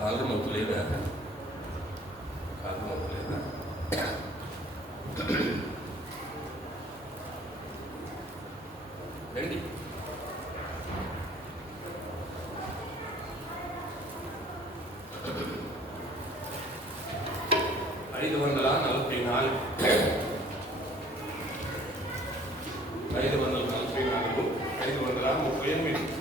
కాళ్ళు నొప్పి లేదా? కాళ్ళు నొప్పి లేదా? రండి. ఐదు 544 538.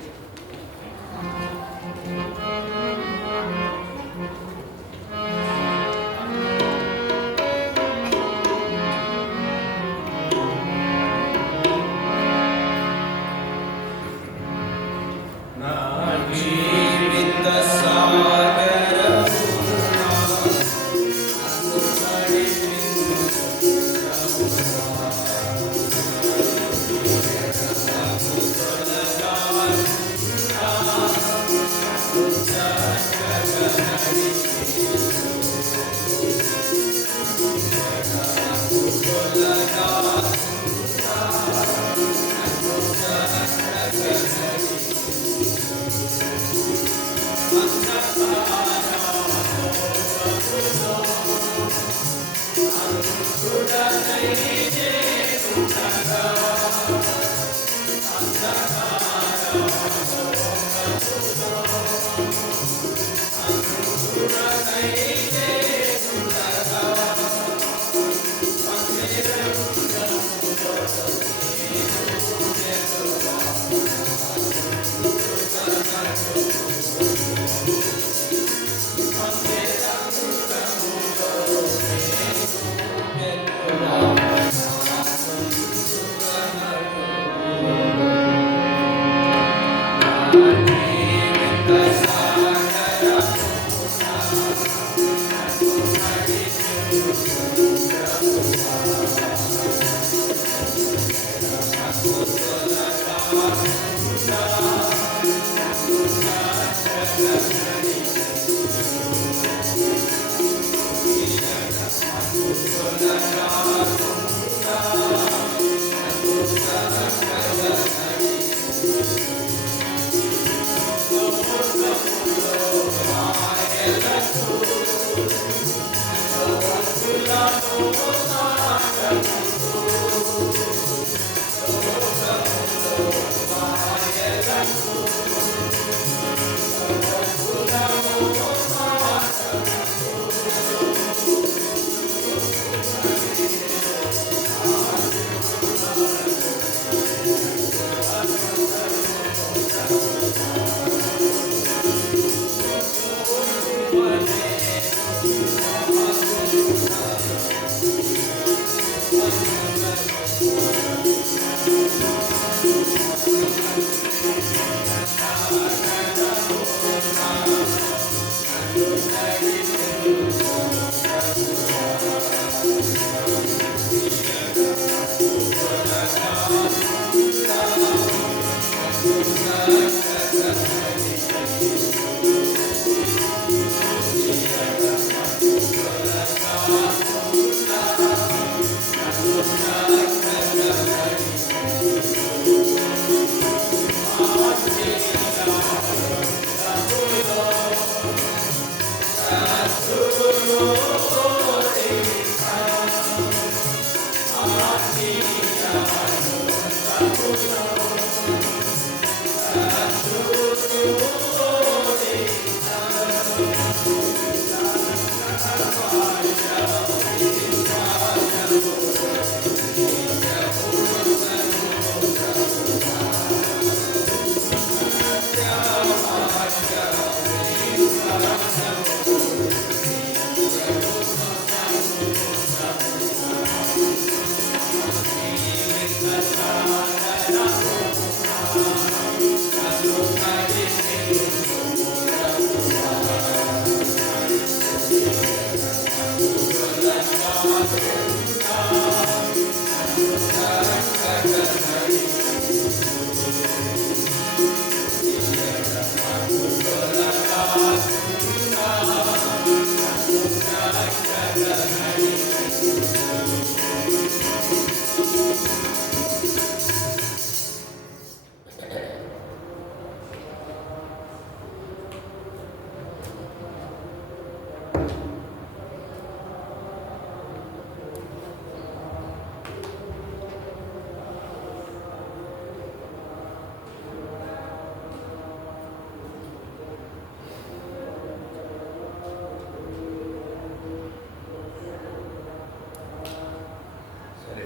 సరే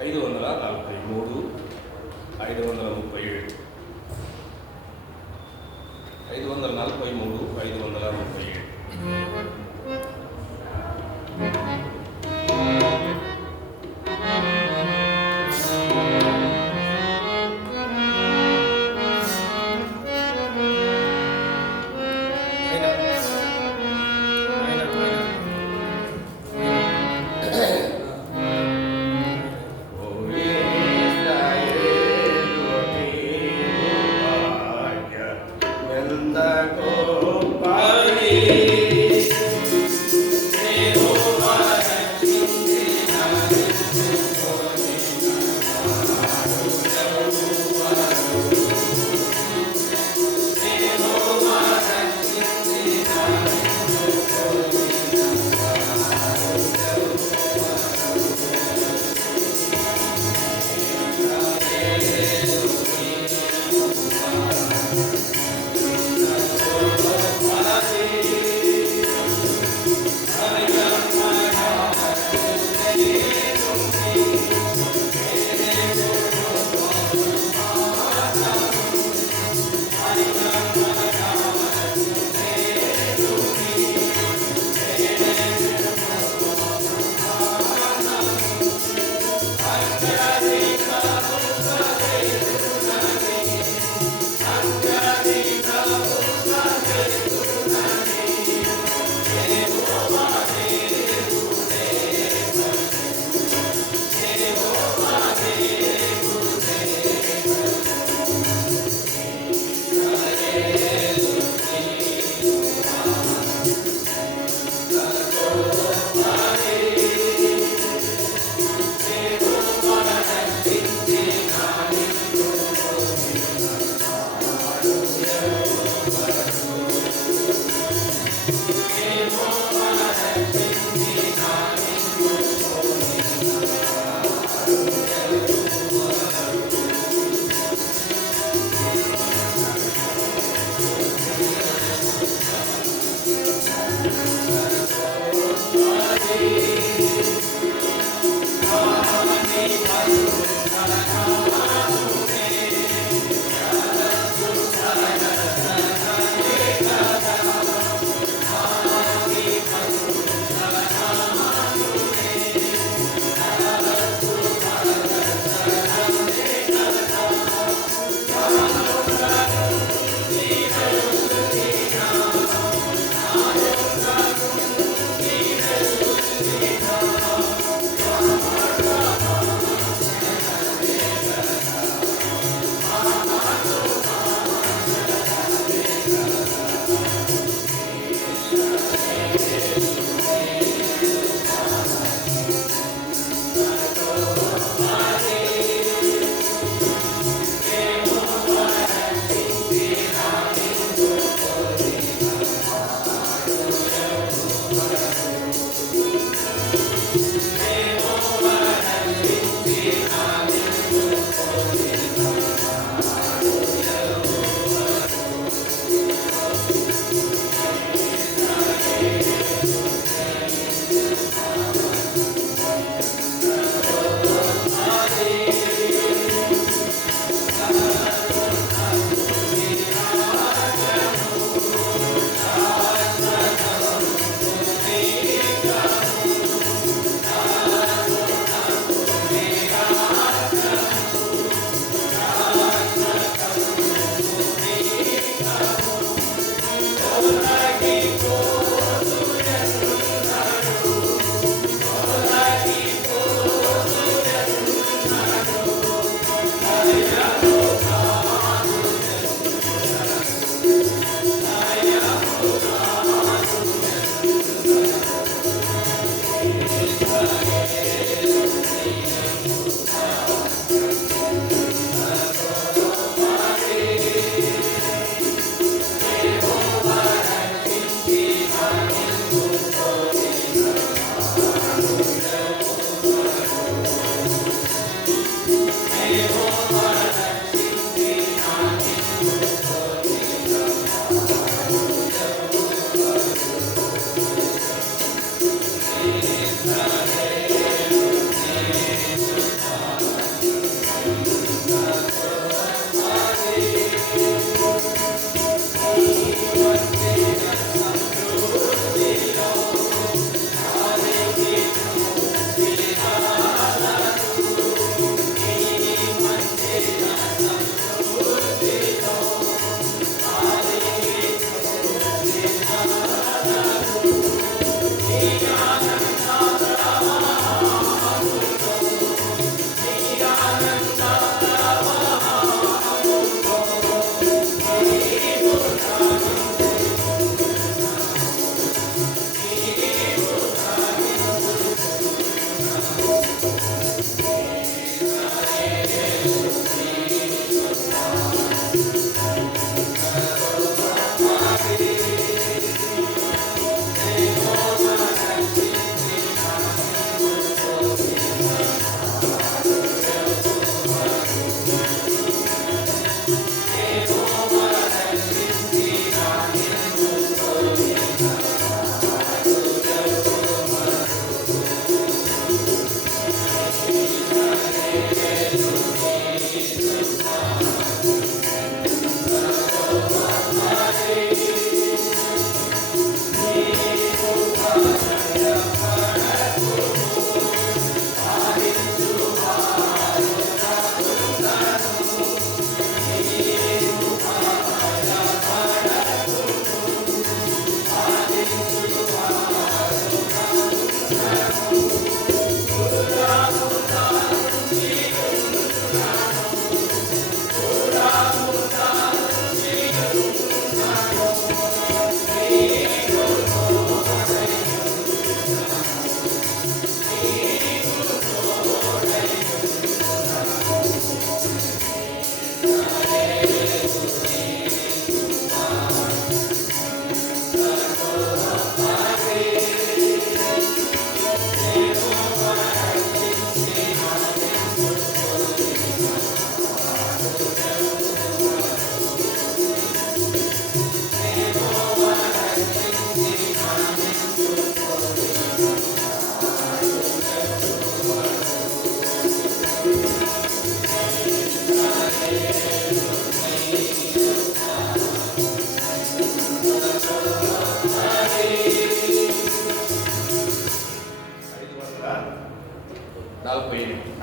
543 537 543 537 Hare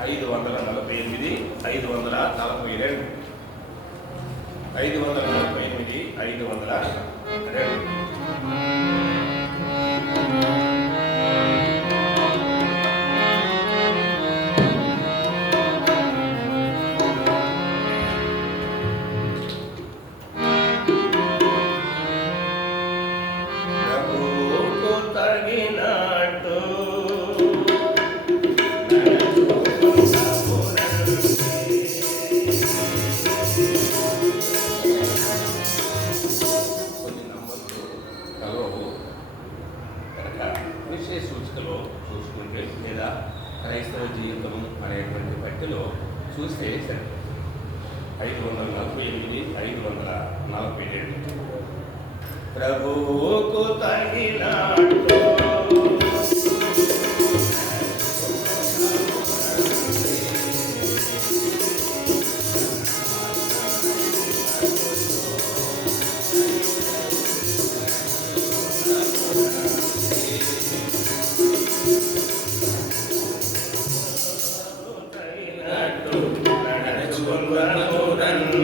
548, 542, 548, 502. ప్రభువుకు తగినట్టు కొన్ని నంబర్లు కలవవు కనుక విషయ సూచికలో చూసుకుంటే లేదా క్రైస్తవ జీవితం అనేటువంటి పట్టిలో చూస్తే సరే 548, 547. ప్రభువుకు తగినట్టు నడుచుకొనుము రండి.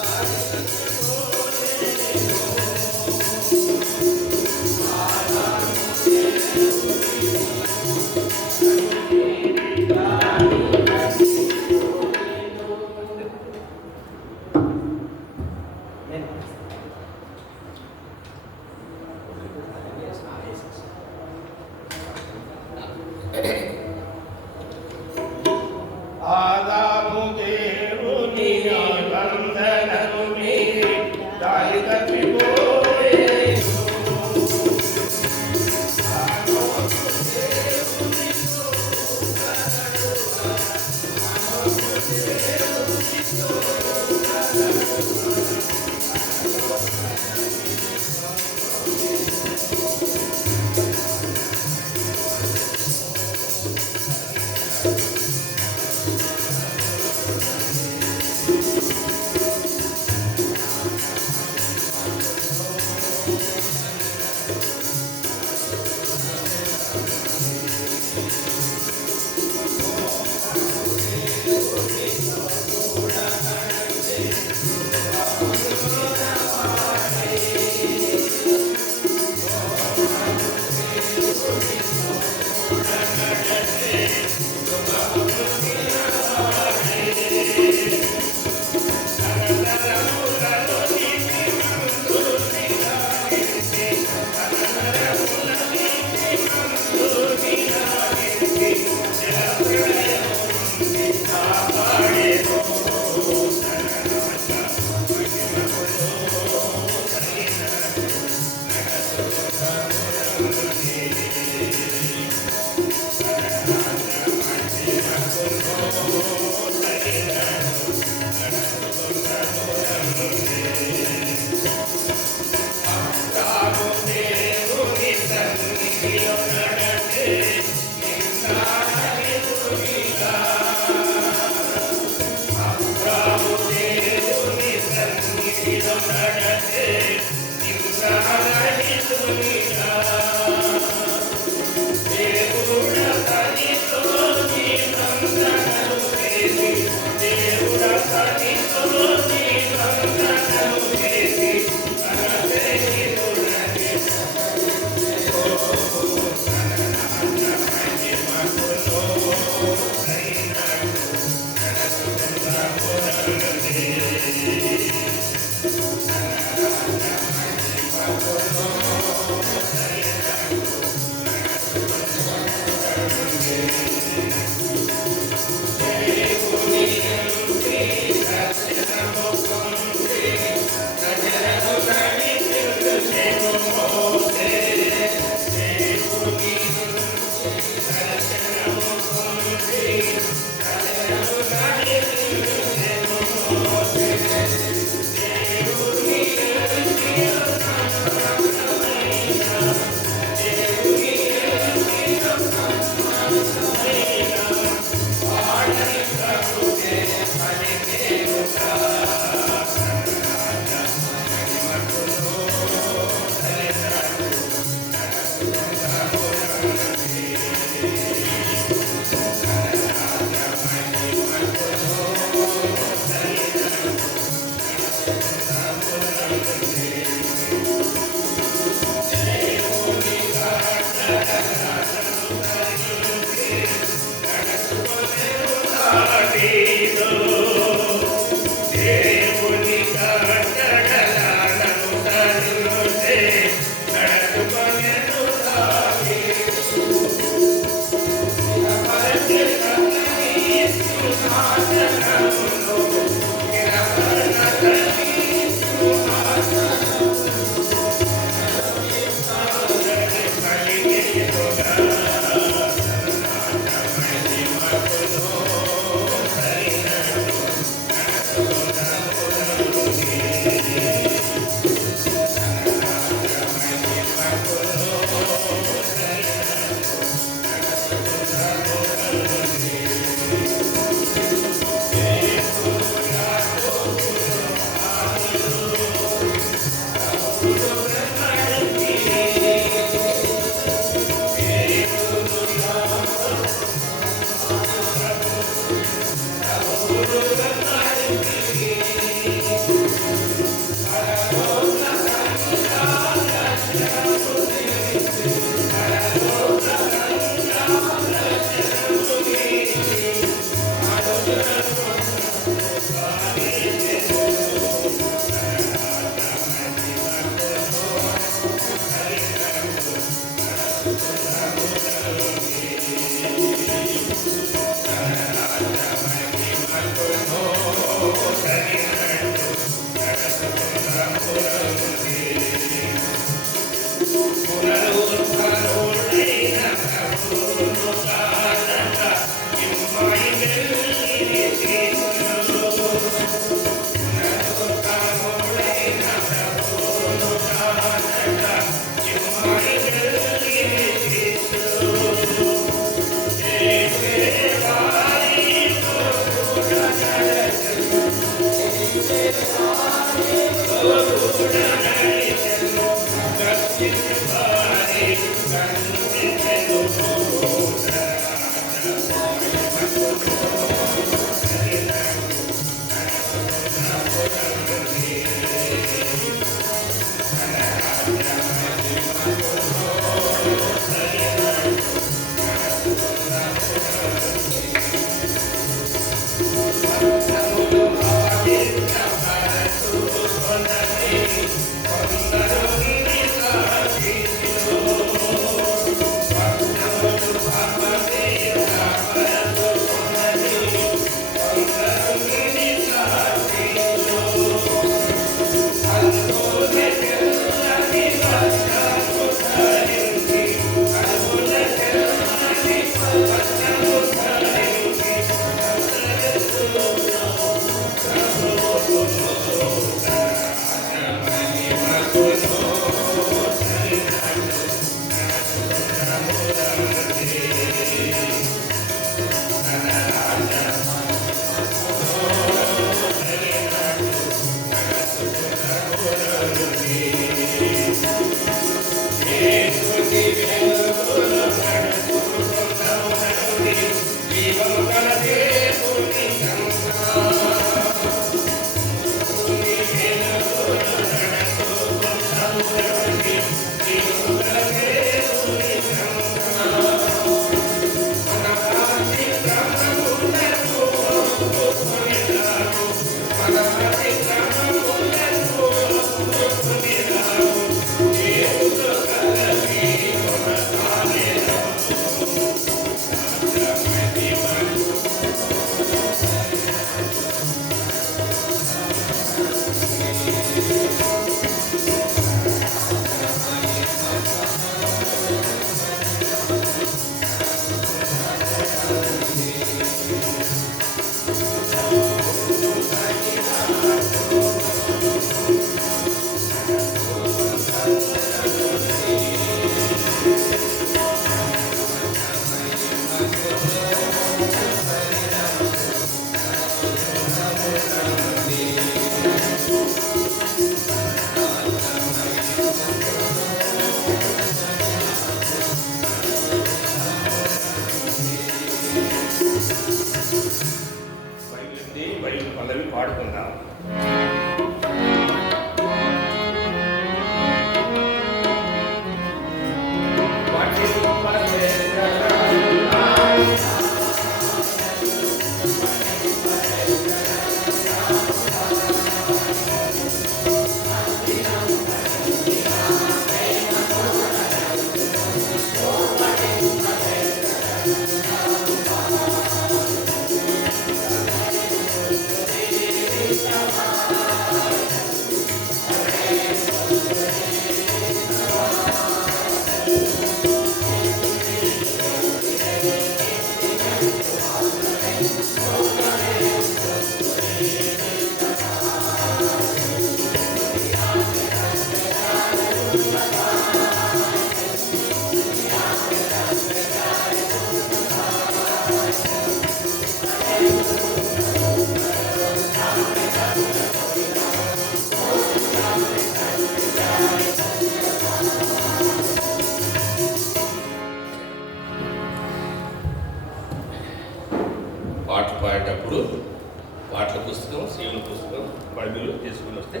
పాటల పుస్తకం, శివుని పుస్తకం, బైబిల్ తీసుకుని వస్తే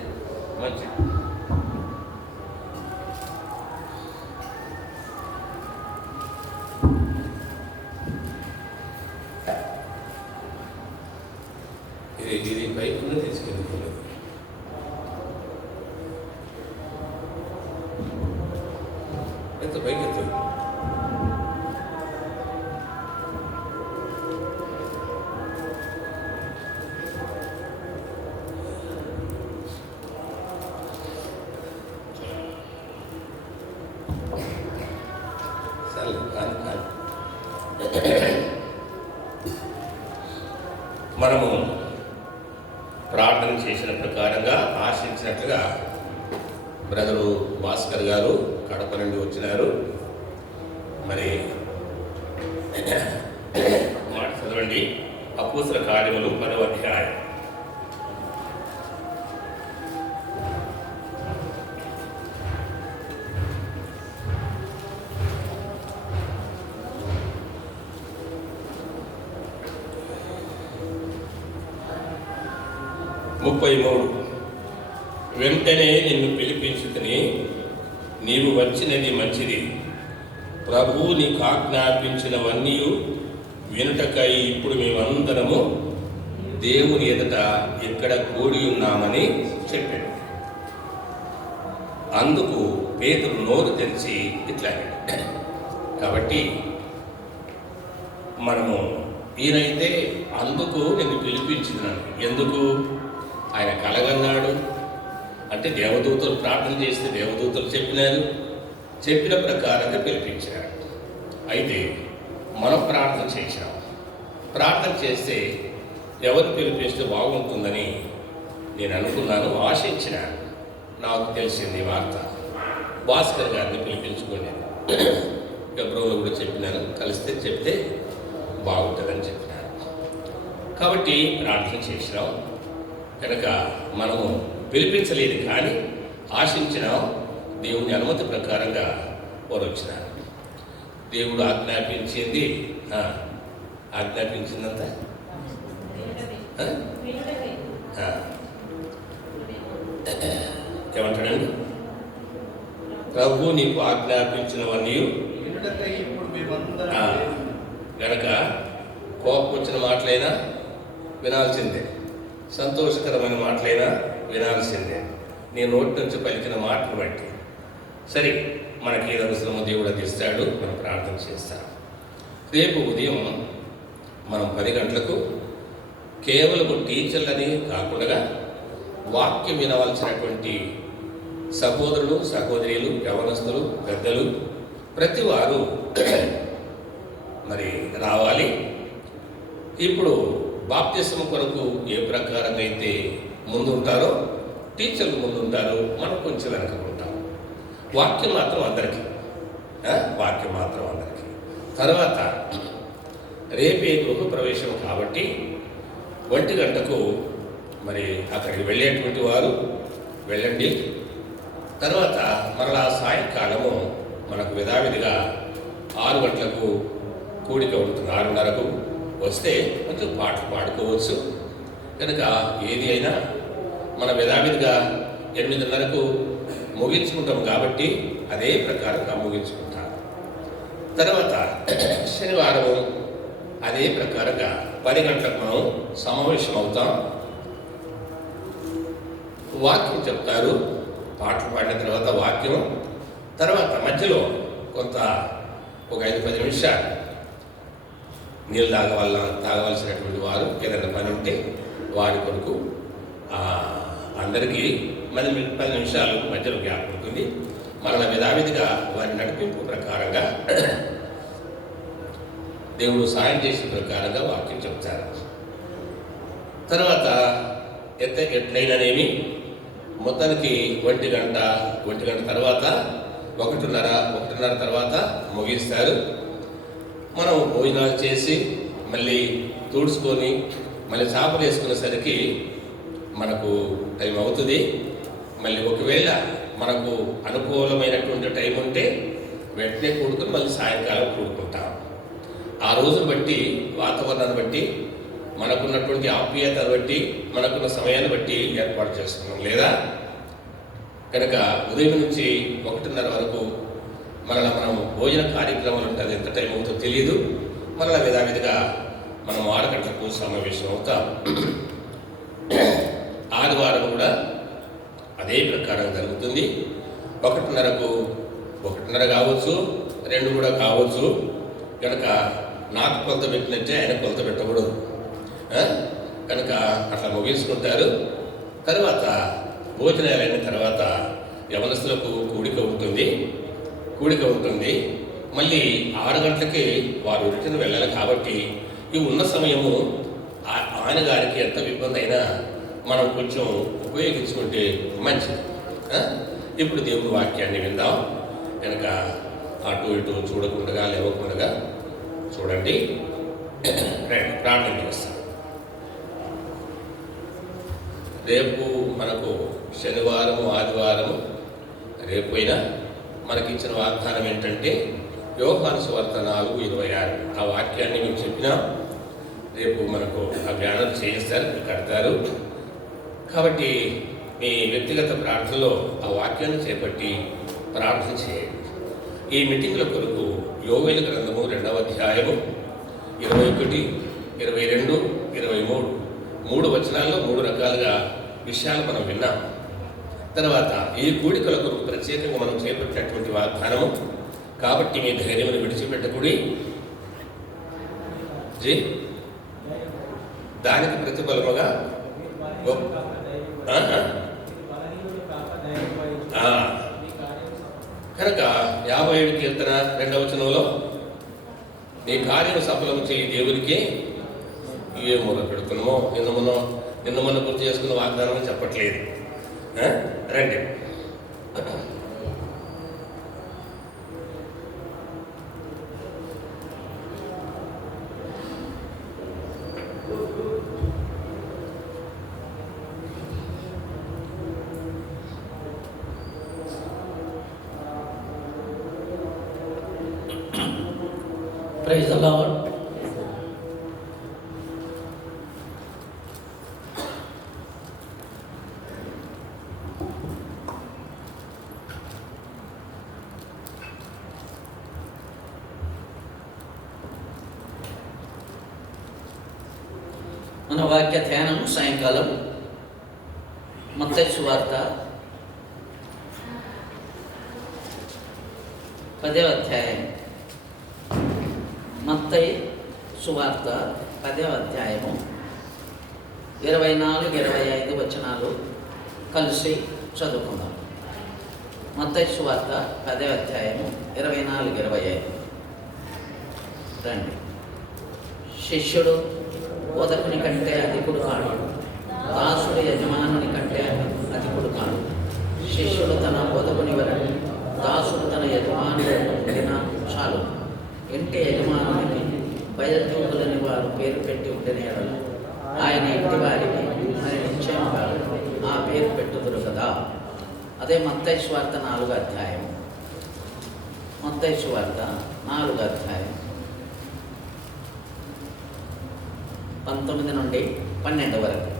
మంచిది. ఇది పైకి తీసుకెళ్ళిపోలేదు. ఎంత పైకి ఎత్తు. సరే కానీ మనము ప్రార్థన చేసిన ప్రకారంగా ఆశించినట్లుగా బ్రదరు భాస్కర్ గారు కడప నుండి వచ్చినారు. మరి మాట చదవండి. అపోస్తల కార్యములు 10వ అధ్యాయం. వెంటనే నిన్ను పిలిపించుకుని నీవు వచ్చినది మంచిది. ప్రభువు నీకు ఆజ్ఞాపించినవన్నీ వినుటకై ఇప్పుడు మేమందరము దేవుని ఎదుట ఇక్కడ కూడి ఉన్నామని చెప్పాడు. అందుకు పేతురు నోరు తెరిచి ఇట్లా. కాబట్టి మనము ఈయనైతే అందుకు నిన్ను పిలిపించినాను. ఎందుకు? ఆయన కలగన్నాడు అంటే దేవదూతలు ప్రార్థన చేస్తే దేవదూతలు చెప్పినారు, చెప్పిన ప్రకారంగా పిలిపించారు. అయితే మనం ప్రార్థన చేశాం. ప్రార్థన చేస్తే ఎవరు పిలిపిస్తే బాగుంటుందని నేను అనుకున్నాను, ఆశించినాను. నాకు తెలిసింది వార్త. భాస్కర్ గారిని పిలిపించుకున్నాను. ఫిబ్రవరిలో కూడా చెప్పినాను, కలిస్తే చెప్తే బాగుంటుందని చెప్పినాను. కాబట్టి ప్రార్థన చేసినాం కనుక మనము పిలిపించలేదు, కానీ ఆశించిన దేవుని అనుమతి ప్రకారంగా వారు వచ్చినారు. దేవుడు ఆజ్ఞాపించింది ఆజ్ఞాపించిందంతా ఏమంటాడండి? ప్రభు నీకు ఆజ్ఞాపించినవన్నీ గనక కోపం వచ్చిన మాటలైనా వినాల్సిందే, సంతోషకరమైన మాటలైనా వినాల్సిందే. నీ నోటి నుంచి పలికిన మాటను బట్టి సరే మనకి ఏది అవసరమో దేవుడు అది ఇస్తాడు. మనం ప్రార్థన చేస్తాం. రేపు ఉదయం మనం 10 గంటలకు కేవలం టీచర్లని కాకుండా వాక్యం వినవలసినటువంటి సహోదరులు, సహోదరులు, యవనస్తులు, పెద్దలు ప్రతి వారు మరి రావాలి. ఇప్పుడు బాప్తిస్మ కొరకు ఏ ప్రకారంగా అయితే ముందుంటారో టీచర్లు ముందుంటారు, మనం కొంచెం వెనకకుంటాం. వాక్యం మాత్రం అందరికీ, వాక్యం మాత్రం అందరికీ. తర్వాత రేపే గృహ ప్రవేశం కాబట్టి 1 గంటకు మరి అక్కడికి వెళ్ళేటువంటి వారు వెళ్ళండి. తర్వాత మరలా సాయంకాలము మనకు యథావిధిగా 6 గంటలకు కూడిక ఉంటుంది. 6:30కు వస్తే కొంచెం పాటలు పాడుకోవచ్చు. కనుక ఏది అయినా మన యథావిధిగా 8:30కు ముగించుకుంటాం కాబట్టి అదే ప్రకారంగా ముగించుకుంటాం. తర్వాత శనివారం అదే ప్రకారంగా 10 గంటలకు మనం సమావేశం అవుతాం. వాక్యం చెప్తారు, పాటలు పాడిన తర్వాత వాక్యం, తర్వాత మధ్యలో కొంత ఒక 5-10 నిమిషాలు నీళ్ళు తాగవలసినటువంటి వారు ఏదైనా పని ఉంటే వారి కొరకు అందరికీ 10 నిమిషాలు మధ్యలో గ్యాప్ ఉంటుంది. మరలా యథావిధిగా వారి నడిపింపు ప్రకారంగా దేవుడు సాయం చేసిన ప్రకారంగా వాక్యం చెప్తారు. తర్వాత ఎట్లయిననేమి మొత్తానికి 1 గంట తర్వాత 1:30 తర్వాత ముగిస్తారు. మనం భోజనాలు చేసి మళ్ళీ తుడుచుకొని మళ్ళీ చేపలు వేసుకునేసరికి మనకు టైం అవుతుంది. మళ్ళీ ఒకవేళ మనకు అనుకూలమైనటువంటి టైం ఉంటే వెంటనే కూడుకొని మళ్ళీ సాయంకాలం కూడుకుంటాం. ఆ రోజును బట్టి వాతావరణాన్ని బట్టి మనకున్నటువంటి ఆప్యాయతను బట్టి, మనకున్న సమయాన్ని బట్టి ఏర్పాటు చేసుకున్నాం. లేదా కనుక ఉదయం నుంచి 1:30 వరకు మరలా మనం భోజన కార్యక్రమాలు ఉంటుంది. ఎంత టైం అవుతుందో తెలియదు. మరలా విధావిధిగా మనం 6 గంటలకు సమావేశం అవుతాం. ఆదివారం కూడా అదే ప్రకారం జరుగుతుంది. 1:30కు 1:30 కావచ్చు, 2 కూడా కావచ్చు. కనుక నాకు కొలత పెట్టినట్టే ఆయన కొలత పెట్టకూడదు కనుక అట్లా ముగించుకుంటారు. తర్వాత భోజనాలు అయిన తర్వాత యవనస్తులకు కూడిక ఉంటుంది. మళ్ళీ 6 గంటలకి వారు రిటర్న్ వెళ్ళాలి. కాబట్టి ఈ ఉన్న సమయము ఆయన గారికి ఎంత ఇబ్బంది అయినా మనం కొంచెం ఉపయోగించుకుంటే మంచిది. ఇప్పుడు దేవుని వాక్యాన్ని విందాం. కనుక అటు ఇటు చూడకుండా లేవకుండా చూడండి. రండి ప్రార్థన చేస్తాం. రేపు మనకు శనివారము, ఆదివారము రేపైనా మనకిచ్చిన వాగ్దానం ఏంటంటే యోహాను సువార్త 4:26. ఆ వాక్యాన్ని మేము చెప్పినా రేపు మనకు ఆ బ్యానర్ చేయిస్తారు, కడతారు. కాబట్టి మీ వ్యక్తిగత ప్రార్థనలో ఆ వాక్యాన్ని చేపట్టి ప్రార్థన చేయండి. ఈ మీటింగ్ల కొరకు యోవేలు గ్రంథము 2వ అధ్యాయము 21, 22, 23 3 వచనాల్లో 3 రకాలుగా విషయాలు మనం విన్నాం. తర్వాత ఈ కూడికల కొరకు ప్రత్యేకంగా మనం చేపట్టినటువంటి వాగ్దానము కాబట్టి మీ ధైర్యమును విడిచిపెట్టకుడి, దానికి ప్రతిఫలముగా కనుక 57 కీర్తన 2వ వచనంలో నీ కార్యం సఫలం చేయి దేవునికి ఏ మూల పెడుతున్నామో నిన్న మొన్న గుర్తు చేసుకున్న వాగ్దానం చెప్పట్లేదు. రండి. Praise the Lord. మన వాక్య ధ్యానం సాయంకాలం మత్తయి సువార్త 10వ అధ్యాయం. మత్తయి సువార్త 10వ అధ్యాయము 24, 25 వచనాలు కలిసి చదువుకుందాం. మత్తయి సువార్త 10వ అధ్యాయము 24, 25. రండి. శిష్యుడు బోధకుని కంటే అధికుడు కాడు, దాసుడు యజమానుని కంటే అధికుడు కాడు. శిష్యుడు తన బోధకుని వలని, దాసుడు తన యజమానుని ఉండినా చాలు. ఇంటి యజమానునికి బయలుదేరులని వారు పేరు పెట్టి ఉంటేనే ఆయన ఇంటి వారికి మరి నిశ్చయంగా ఆ పేరు పెట్టుదురు కదా. అదే మత్తయి సువార్త 4వ అధ్యాయం. మత్తయి సువార్త 4వ అధ్యాయం 19 నుండి 12 వరకు.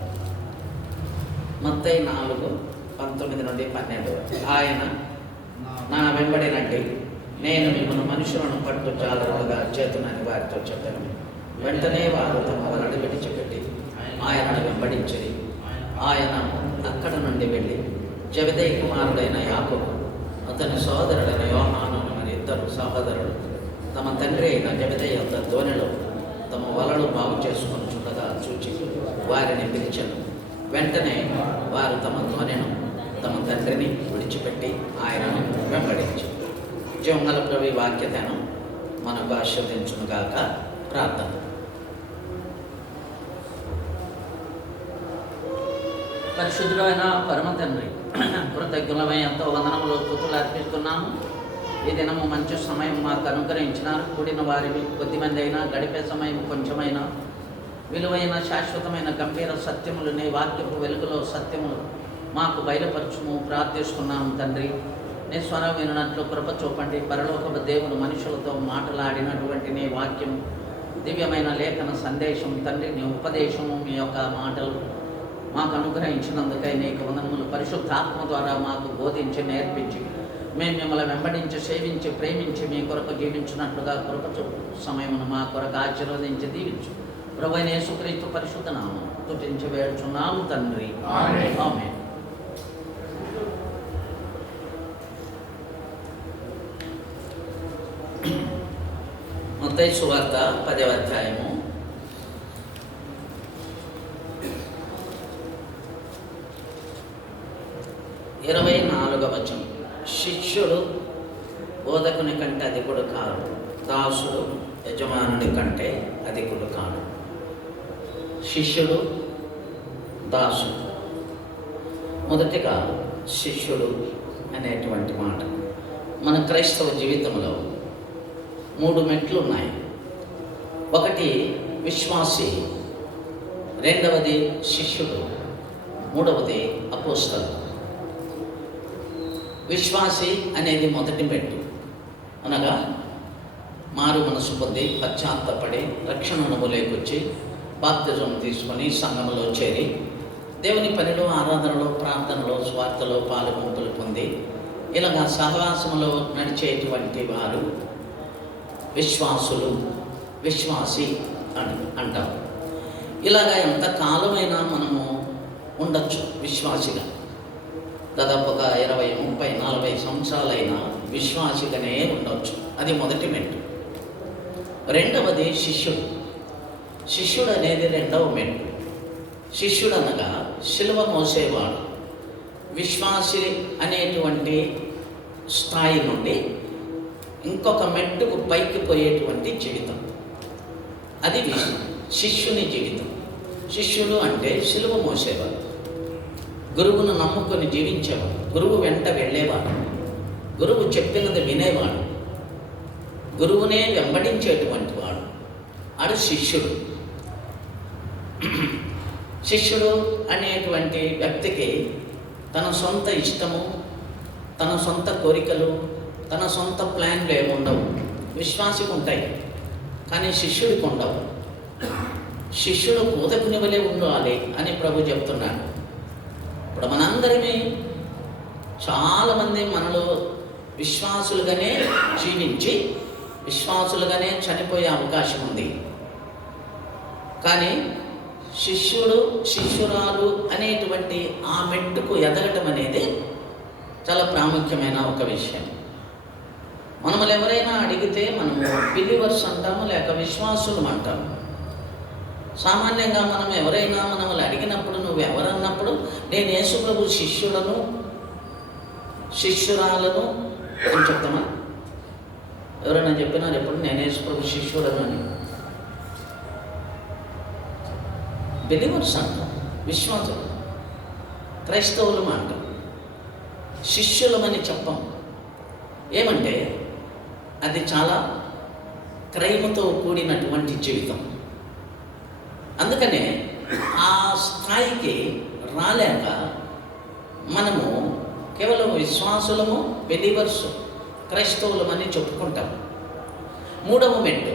మత్తయి 4:19 నుండి 12 వరకు. ఆయన నా వెంబడినండి, నేను మిమ్మల్ని మనుషులను పట్టు జాలరులుగా చేతునని వారితో చెప్పాను. వెంటనే వారు తమ వలన విడిచిపెట్టి ఆయనను వెంబడించిరి. ఆయన అక్కడ నుండి వెళ్ళి జెబెదయి కుమారుడైన యాకోబు, అతని సోదరుడైన యోహాను అని 2 సహోదరులు తమ తండ్రి అయిన జెబెదయి వద్ద దోణిలో తమ వలలు బాగు చేసుకొని చుట్టగా చూచి వారిని పిలిచాను. వెంటనే వారు తమ దోణెను, తమ తండ్రిని విడిచిపెట్టి ఆయనను వెంబడించారు. జీవంగల ప్రభు వాక్యతను మనకు ఆశీర్వదించునుగాక. ప్రార్థన. పరిశుద్ధుడైన పరమ తండ్రి, కృతజ్ఞులమై ఎంతో వందనములు స్తుతులు అర్పిస్తున్నాము. ఈ దినము మంచి సమయం మాకు అనుగ్రహించినారు. కూడిన వారివి కొద్దిమంది అయినా గడిపే సమయం కొంచెమైనా విలువైన శాశ్వతమైన గంభీర సత్యములు నీ వాక్యపు వెలుగులో సత్యములు మాకు బయలుపరచుము ప్రార్థిస్తున్నాము తండ్రి. నీ స్వరం వినట్లు కృప చూపండి. పరలోకపు దేవుని మనుషులతో మాట్లాడినటువంటి నీ వాక్యం దివ్యమైన లేఖన సందేశం తండ్రి, నీ ఉపదేశము, మీ యొక్క మాటలు మాకు అనుగ్రహించినందుకై నీకు వందనములు. పరిశుద్ధాత్మ ద్వారా మాకు బోధించి నేర్పించి మేము మిమ్మల్ని వెంబడించి సేవించి ప్రేమించి మీ కొరకు జీవించినట్లుగా కృప చూపు. సమయమును మా కొరకు ఆశీర్వదించి దీవించు. ప్రభువైన యేసుక్రీస్తు పరిశుద్ధ నామమున స్తుతించి వేడుచున్నాము తండ్రి, ఆమేన్. మత్తయి సువార్త 10వ అధ్యాయము 24వ వచనం. శిష్యుడు బోధకుని కంటే అధికుడు కాదు, దాసుడు యజమానుడి కంటే అధికుడు కాదు. శిష్యుడు, దాసుడు. మొదటిగా శిష్యుడు అనేటువంటి మాట మన క్రైస్తవ జీవితంలో 3 మెట్లు ఉన్నాయి. ఒకటి విశ్వాసి, రెండవది శిష్యుడు, మూడవది అపోస్తలుడు. విశ్వాసి అనేది మొదటి మెట్టు, అనగా మారు మనసు పొంది పశ్చాత్తపడి రక్షణ అనుభవంలోకి వచ్చి బాప్తిజం తీసుకొని సంఘములో చేరి దేవుని పనిలో, ఆరాధనలో, ప్రార్థనలో, స్వార్థలో పాలుగుంపులు పొంది ఇలాగా సహవాసంలో నడిచేటువంటి వారు విశ్వాసులు, విశ్వాసి అని అంటారు. ఇలాగా ఎంత కాలమైనా మనము ఉండొచ్చు విశ్వాసిగా. దాదాపుగా 20, 30, 40 సంవత్సరాలైనా విశ్వాసిగానే ఉండొచ్చు. అది మొదటి మెట్టు. రెండవది శిష్యుడు. శిష్యుడు అనేది రెండవ మెట్టు. శిష్యుడు అనగా శిలువ మోసేవాడు. విశ్వాసి అనేటువంటి స్థాయి నుండి ఇంకొక మెట్టుకు పైకి పోయేటువంటి జీవితం, అది శిష్యుని జీవితం. శిష్యుడు అంటే శిలువ మోసేవాడు, గురువును నమ్ముకొని జీవించేవాడు, గురువు వెంట వెళ్ళేవాడు, గురువు చెప్పినది వినేవాడు, గురువునే వెంబడించేటువంటి వాడు, ఆడు శిష్యుడు. శిష్యుడు అనేటువంటి వ్యక్తికి తన సొంత ఇష్టము, తన సొంత కోరికలు, తన సొంత ప్లాన్లు ఏముండవు. విశ్వాసికి ఉంటాయి కానీ శిష్యుడికి ఉండవు. శిష్యుడు బోధకుని వలె ఉండాలి అని ప్రభు చెప్తున్నాడు. ఇప్పుడు మనందరినీ చాలామంది మనలో విశ్వాసులుగానే జీవించి విశ్వాసులుగానే చనిపోయే అవకాశం ఉంది. కానీ శిష్యుడు, శిష్యురాలు అనేటువంటి ఆ మెట్టుకు ఎదగటం అనేది చాలా ప్రాముఖ్యమైన ఒక విషయం. మనల్ని ఎవరైనా అడిగితే మనము బిలీవర్స్ అంటాము, లేక విశ్వాసులు అంటాము. సామాన్యంగా మనం ఎవరైనా మనల్ని అడిగినప్పుడు నువ్వు ఎవరన్నప్పుడు నేను యేసు ప్రభు శిష్యులను, శిష్యురాలను అని చెప్తామా? ఎవరైనా చెప్పినారు ఎప్పుడు నేను యేసు ప్రభు శిష్యుడను అని? బిలీవర్స్ అంటాం, విశ్వాసులు, క్రైస్తవులు అంటాం. శిష్యులమని చెప్పం. ఏమంటే అది చాలా క్రైమతో కూడినటువంటి జీవితం. అందుకనే ఆ స్థాయికి రాలేక మనము కేవలం విశ్వాసులము, బిలీవర్స్, క్రైస్తవులమని చెప్పుకుంటాం. మూడవ మెట్టు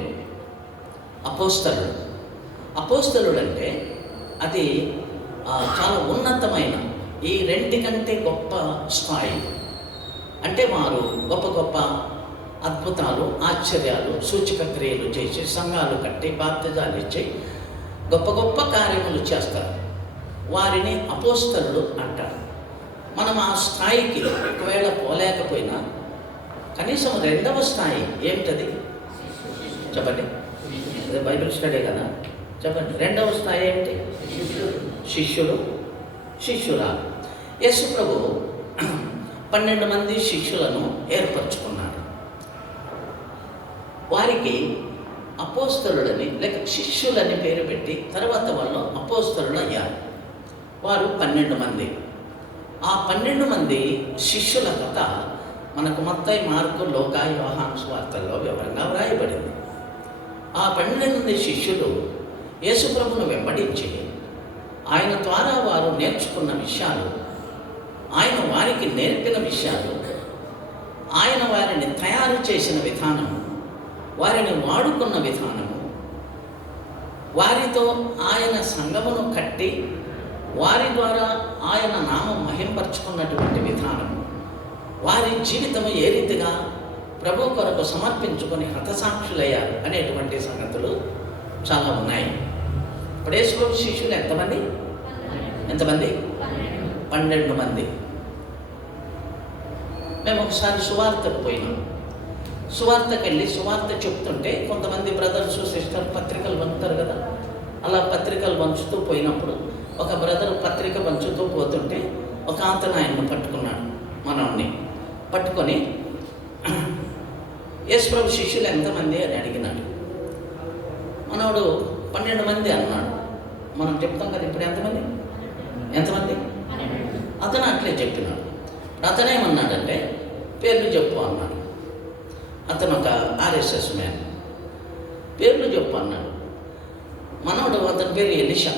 అపోస్తలుడు. అపోస్తలుడు అంటే అది చాలా ఉన్నతమైన, ఈ రెంటికంటే గొప్ప స్థాయి. అంటే వారు గొప్ప గొప్ప అద్భుతాలు, ఆశ్చర్యాలు, సూచక క్రియలు చేసి సంఘాలు కట్టి బాప్తిజాలు ఇచ్చి గొప్ప గొప్ప కార్యములు చేస్తారు. వారిని అపోస్తలుడు అంటారు. మనం ఆ స్థాయికి ఒకవేళ పోలేకపోయినా కనీసం రెండవ స్థాయి ఏమిటది చెప్పండి. అదే బైబిల్ స్టడీ కదా, చెప్పండి. రెండవ స్థాయి ఏమిటి? శిష్యుడు, శిష్యురాలు. యేసు ప్రభు 12 మంది శిష్యులను ఏర్పరచుకున్నాడు. వారికి అపోస్తలుడని లేక శిష్యులని పేరు పెట్టి తర్వాత వాళ్ళు అపోస్తలుడు అయ్యారు. వారు 12 మంది. ఆ 12 మంది శిష్యుల కథ మనకు మత్తయి, మార్కు, లూకా, యోహాను సువార్తల్లో వివరంగా వ్రాయబడింది. ఆ 12 మంది శిష్యులు యేసు ప్రభువును వెంబడించి ఆయన ద్వారా వారు నేర్చుకున్న విషయాలు, ఆయన వారికి నేర్పిన విషయాలు, ఆయన వారిని తయారు చేసిన విధానము, వారిని వాడుకున్న విధానము, వారితో ఆయన సంఘమును కట్టి వారి ద్వారా ఆయన నామం మహింపరుచుకున్నటువంటి విధానం, వారి జీవితం ఏ రీతిగా ప్రభు కొరకు సమర్పించుకొని హతసాక్షులయ్యారు అనేటువంటి సంగతులు చాలా ఉన్నాయి. ఇప్పుడు యేసు శిష్యులు ఎంతమంది? 12 మంది. మేము ఒకసారి సువార్తకు పోయినాం. సువార్తకు వెళ్ళి సువార్త చెప్తుంటే కొంతమంది బ్రదర్స్ సిస్టర్ పత్రికలు పంచుతారు కదా, అలా పత్రికలు పంచుతూ పోయినప్పుడు ఒక బ్రదర్ పత్రిక పంచుతూ పోతుంటే ఒక అతను ఆయన్ని పట్టుకున్నాడు, మనల్ని పట్టుకొని యేసుప్రభు శిష్యులు ఎంతమంది అని అడిగినాడు. మనోడు 12 మంది అన్నాడు. మనం చెప్తాం కదా ఇప్పుడు ఎంతమంది? అతను అట్లే చెప్పినాడు. అతనేమన్నాడంటే పేర్లు చెప్పు అన్నాడు. అతను ఒక ఆర్ఎస్ఎస్ మ్యాన్. పేర్లు చెప్పు అన్నాడు. మనోడు అతని పేరు ఎలీషా.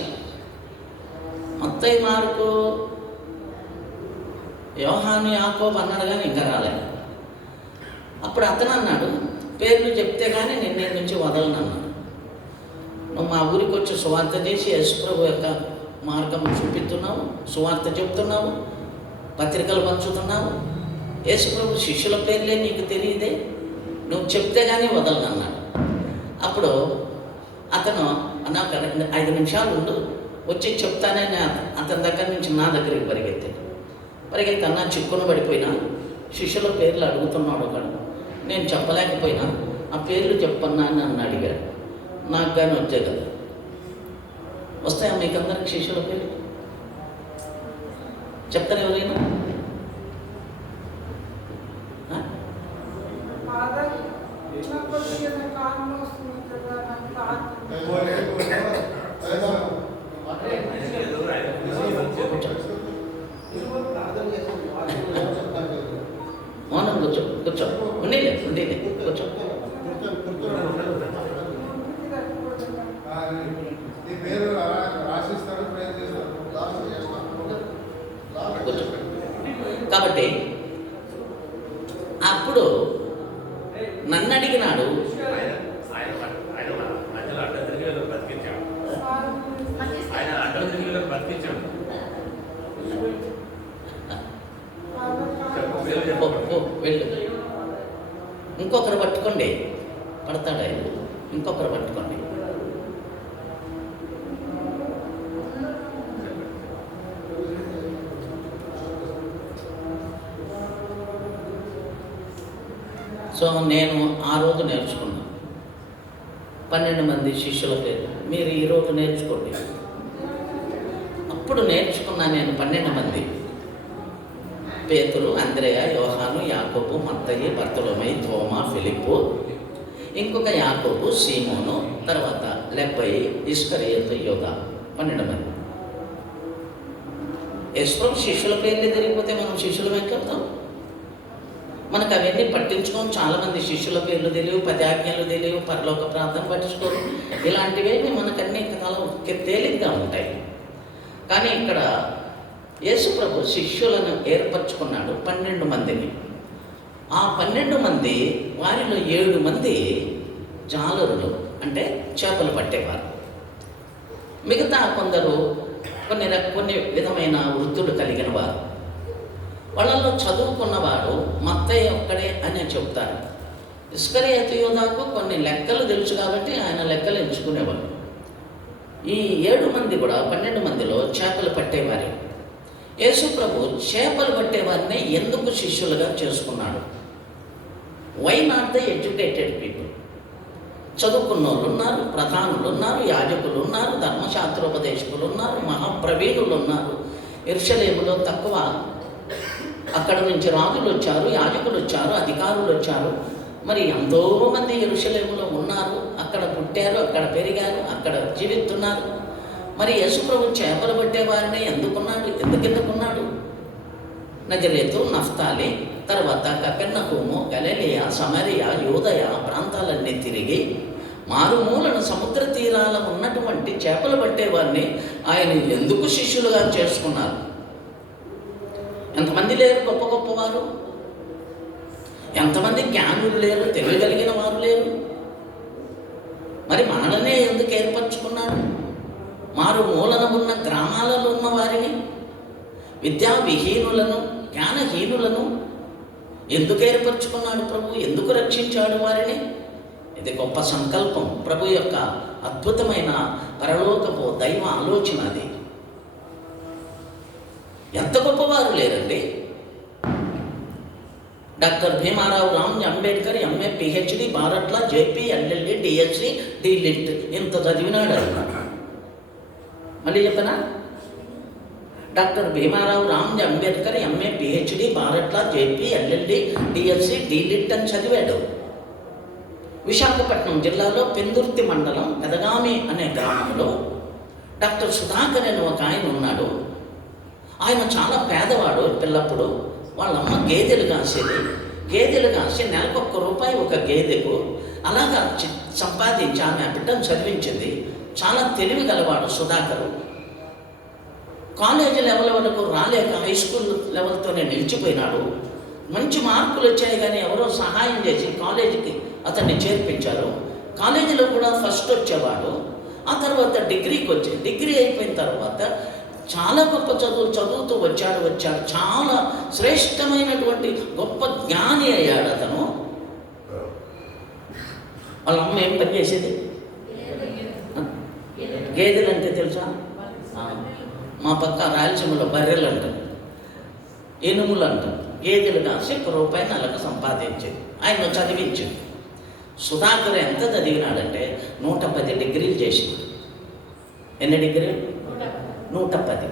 మత్తయి, మార్కు, యోహాను, యాకోబు అన్నాడు కానీ ఇంకా రాలేదు. అప్పుడు అతను అన్నాడు, పేర్లు చెప్తే కానీ నిన్నే నుంచి వదలను అన్నాడు. నువ్వు మా ఊరికి వచ్చి సువార్త చేసి యేసుప్రభు యొక్క మార్గం చూపిస్తున్నావు, సువార్త చెప్తున్నావు, పత్రికలు పంచుతున్నావు, యేసుప్రభు శిష్యుల పేర్లే నీకు తెలియదే, నువ్వు చెప్తే కానీ వదలను అన్నాడు. అప్పుడు అతను నాకు 5 నిమిషాలు ఉండు, వచ్చి చెప్తానని అతని దగ్గర నుంచి నా దగ్గరికి పరిగెత్తి అన్న చిక్కున పడిపోయినా శిష్యుల పేర్లు అడుగుతున్నాడు ఒకడు, నేను చెప్పలేకపోయినా ఆ పేర్లు చెప్పన్నా అని నన్ను అడిగాడు. నాకు కానీ వచ్చే కదా, వస్తాయా మీకు అందరికి శిష్యుల పేర్లు? చెప్తారు ఎవరైనా? మౌనం కూర్చో ఉండేలే కూర్చో. కాబట్టి అప్పుడు నన్ను అడిగినాడు, వెళ్ళు, ఇంకొకరు పట్టుకోండి, పడతాడు ఆయన, ఇంకొకరు పట్టుకోండి. సో నేను ఆ రోజు నేర్చుకున్నాను 12 మంది శిష్యుల పేరు. మీరు ఈరోజు నేర్చుకోండి. అప్పుడు నేర్చుకున్నా నేను 12 మంది: పేతురు, అంద్రెయ, యోహాను, యాకోబు, మత్తయి, బర్తలోమై, తోమా, ఫిలిప్పు, ఇంకొక యాకోబు, సీమోను, తర్వాత లెబ్బయి, ఇస్కరియోతు, యోదా. 12 మంది. యేసుప్రభు శిష్యుల పేర్లు తెలియకపోతే మనం శిష్యులం ఎక్కవుతాం? మనకు అవన్నీ పట్టించుకోం. చాలామంది శిష్యుల పేర్లు తెలియవు, 10 ఆజ్ఞలు తెలియవు, పరలోక ప్రార్థన పట్టించుకోరు. ఇలాంటివేమి మనకన్నీ తేలిగ్గా ఉంటాయి. కానీ ఇక్కడ యేసుప్రభు శిష్యులను ఏర్పరచుకున్నాడు 12 మందిని. ఆ 12 మంది వారిలో 7 మంది జాలరులు, అంటే చేపలు పట్టేవారు. మిగతా కొందరు కొన్ని విధమైన వృత్తులు కలిగిన వారు. వాళ్ళలో చదువుకున్నవాడు మత్తయి ఒక్కడే అని చెప్తారు. ఇస్కరియోతు యోదాకు కొన్ని లెక్కలు తెలుసు కాబట్టి ఆయన లెక్కలు ఎంచుకునేవాడు. ఈ 7 మంది కూడా 12 మందిలో చేపలు పట్టేవారే. యేసుప్రభు చేపలు పట్టేవారిని ఎందుకు శిష్యులుగా చేసుకున్నాడు? Why not the educated people? చదువుకున్న వాళ్ళు ఉన్నారు, ప్రధానులు ఉన్నారు, యాజకులు ఉన్నారు, ధర్మశాస్త్రోపదేశకులు ఉన్నారు, మహాప్రవీణులు ఉన్నారు. యెరూషలేములో తక్కువ, అక్కడ నుంచి రాజులు వచ్చారు, యాజకులు వచ్చారు, అధికారులు వచ్చారు. మరి ఎంతోమంది యెరూషలేములో ఉన్నారు, అక్కడ పుట్టారు, అక్కడ పెరిగారు, అక్కడ జీవిస్తున్నారు. మరి యేసుప్రభు చేపలు పట్టేవారిని ఎందుకున్నాడు? నజరేతు, నఫ్తాలి, తర్వాత కపెర్నహూము, గలిలయ, సమరయ, యూదయ ప్రాంతాలన్నీ తిరిగి మారుమూలన సముద్ర తీరాల ఉన్నటువంటి చేపలు పట్టేవారిని ఆయన ఎందుకు శిష్యులుగా చేసుకున్నారు? ఎంతమంది లేరు గొప్ప గొప్పవారు? ఎంతమంది జ్ఞానులు లేరు? తెలియగలిగిన వారు లేరు? మరి మనలనే ఎందుకు ఏర్పరచుకున్నాడు? మారు మూలన ఉన్న గ్రామాలలో ఉన్న వారిని, విద్యా విహీనులను, జ్ఞానహీనులను ఎందుకు ఏర్పరచుకున్నాడు ప్రభు? ఎందుకు రక్షించాడు వారిని? ఇది గొప్ప సంకల్పం, ప్రభు యొక్క అద్భుతమైన పరలోకపు దైవ ఆలోచన. అది ఎంత గొప్పవారు లేరండి. Doctor Bhimarao Ram Ambedkar MA PhD bar at law JP LLD DSc DLitt ఇంత చదివినాడు అన్నాడు. మళ్ళీ చెప్పనా? Doctor Bhimarao Ram Ambedkar MA PhD bar at law JP LLD DSc DLitt అని చదివాడు. విశాఖపట్నం జిల్లాలో పెందుర్తి మండలం పెదగామి అనే గ్రామంలో డాక్టర్ సుధాకర్ అనే ఒక ఆయన ఉన్నాడు. ఆయన చాలా పేదవాడు. పిల్లప్పుడు వాళ్ళమ్మ గేదెలు కాసేది. గేదెలు కాసి నెలకు ₹1 ఒక గేదెకు అలాగా సంపాదించి ఆమె బిడ్డను చదివించింది. చాలా తెలివి గలవాడు సుధాకరు. కాలేజీ లెవెల్ వరకు రాలేక హై స్కూల్ లెవెల్తోనే నిలిచిపోయినాడు. మంచి మార్కులు వచ్చాయి కానీ ఎవరో సహాయం చేసి కాలేజీకి అతన్ని చేర్పించారు. కాలేజీలో కూడా ఫస్ట్ వచ్చేవాడు. ఆ తర్వాత డిగ్రీకి వచ్చాడు. డిగ్రీ అయిపోయిన తర్వాత చాలా గొప్ప చదువుతూ వచ్చాడు. చాలా శ్రేష్టమైనటువంటి గొప్ప జ్ఞాని అయ్యాడు అతను. వాళ్ళ అమ్మ ఏం పని చేసేది? గేదెలు అంటే తెలుసా? మా పక్క రాయలసీమలో బర్రెలు అంటారు, ఎనుములు అంటారు. గేదెలు కాసి ₹1 నెలకు సంపాదించేది. ఆయన చదివించింది. సుధాకర్ ఎంత చదివినాడంటే 110 డిగ్రీలు చేసినాడు. ఎన్ని డిగ్రీలు? 110.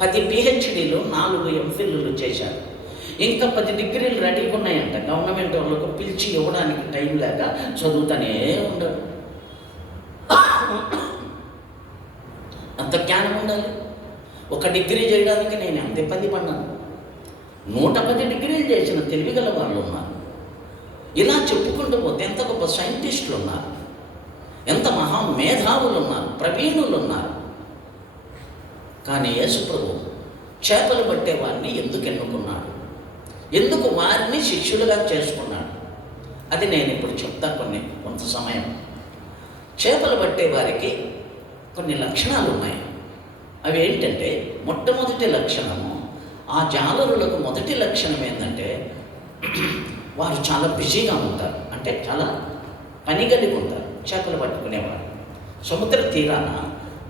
10 పిహెచ్డీలు, 4 ఎంఫిల్లు చేశాడు. ఇంకా 10 డిగ్రీలు రెడీగా ఉన్నాయంట. గవర్నమెంట్ వాళ్ళకు పిలిచి ఇవ్వడానికి టైం లేక చదువుతానే ఉండడు. అంత జ్ఞానం ఉండాలి. ఒక డిగ్రీ చేయడానికి నేను ఎంత ఇబ్బంది పడ్డాను. 110 డిగ్రీలు చేసిన తెలివి గల వాళ్ళు ఉన్నారు. ఇలా చెప్పుకుంటూ పోతే ఎంత గొప్ప సైంటిస్టులు ఉన్నారు, ఎంత మహా మేధావులు ఉన్నారు, ప్రవీణులు ఉన్నారు. కానీ యేసు ప్రభు చేపలు పట్టే వారిని ఎందుకు ఎన్నుకున్నాడు? ఎందుకు వారిని శిష్యులుగా చేసుకున్నాడు? అది నేను ఇప్పుడు చెప్తా. కొంత సమయం చేపలు పట్టే వారికి కొన్ని లక్షణాలు ఉన్నాయి. అవి ఏంటంటే, మొట్టమొదటి లక్షణము, ఆ జాలరులకు మొదటి లక్షణం ఏంటంటే వారు చాలా బిజీగా ఉంటారు. అంటే చాలా పని కలిగి ఉంటారు. చేపలు పట్టుకునేవారు సముద్ర తీరాన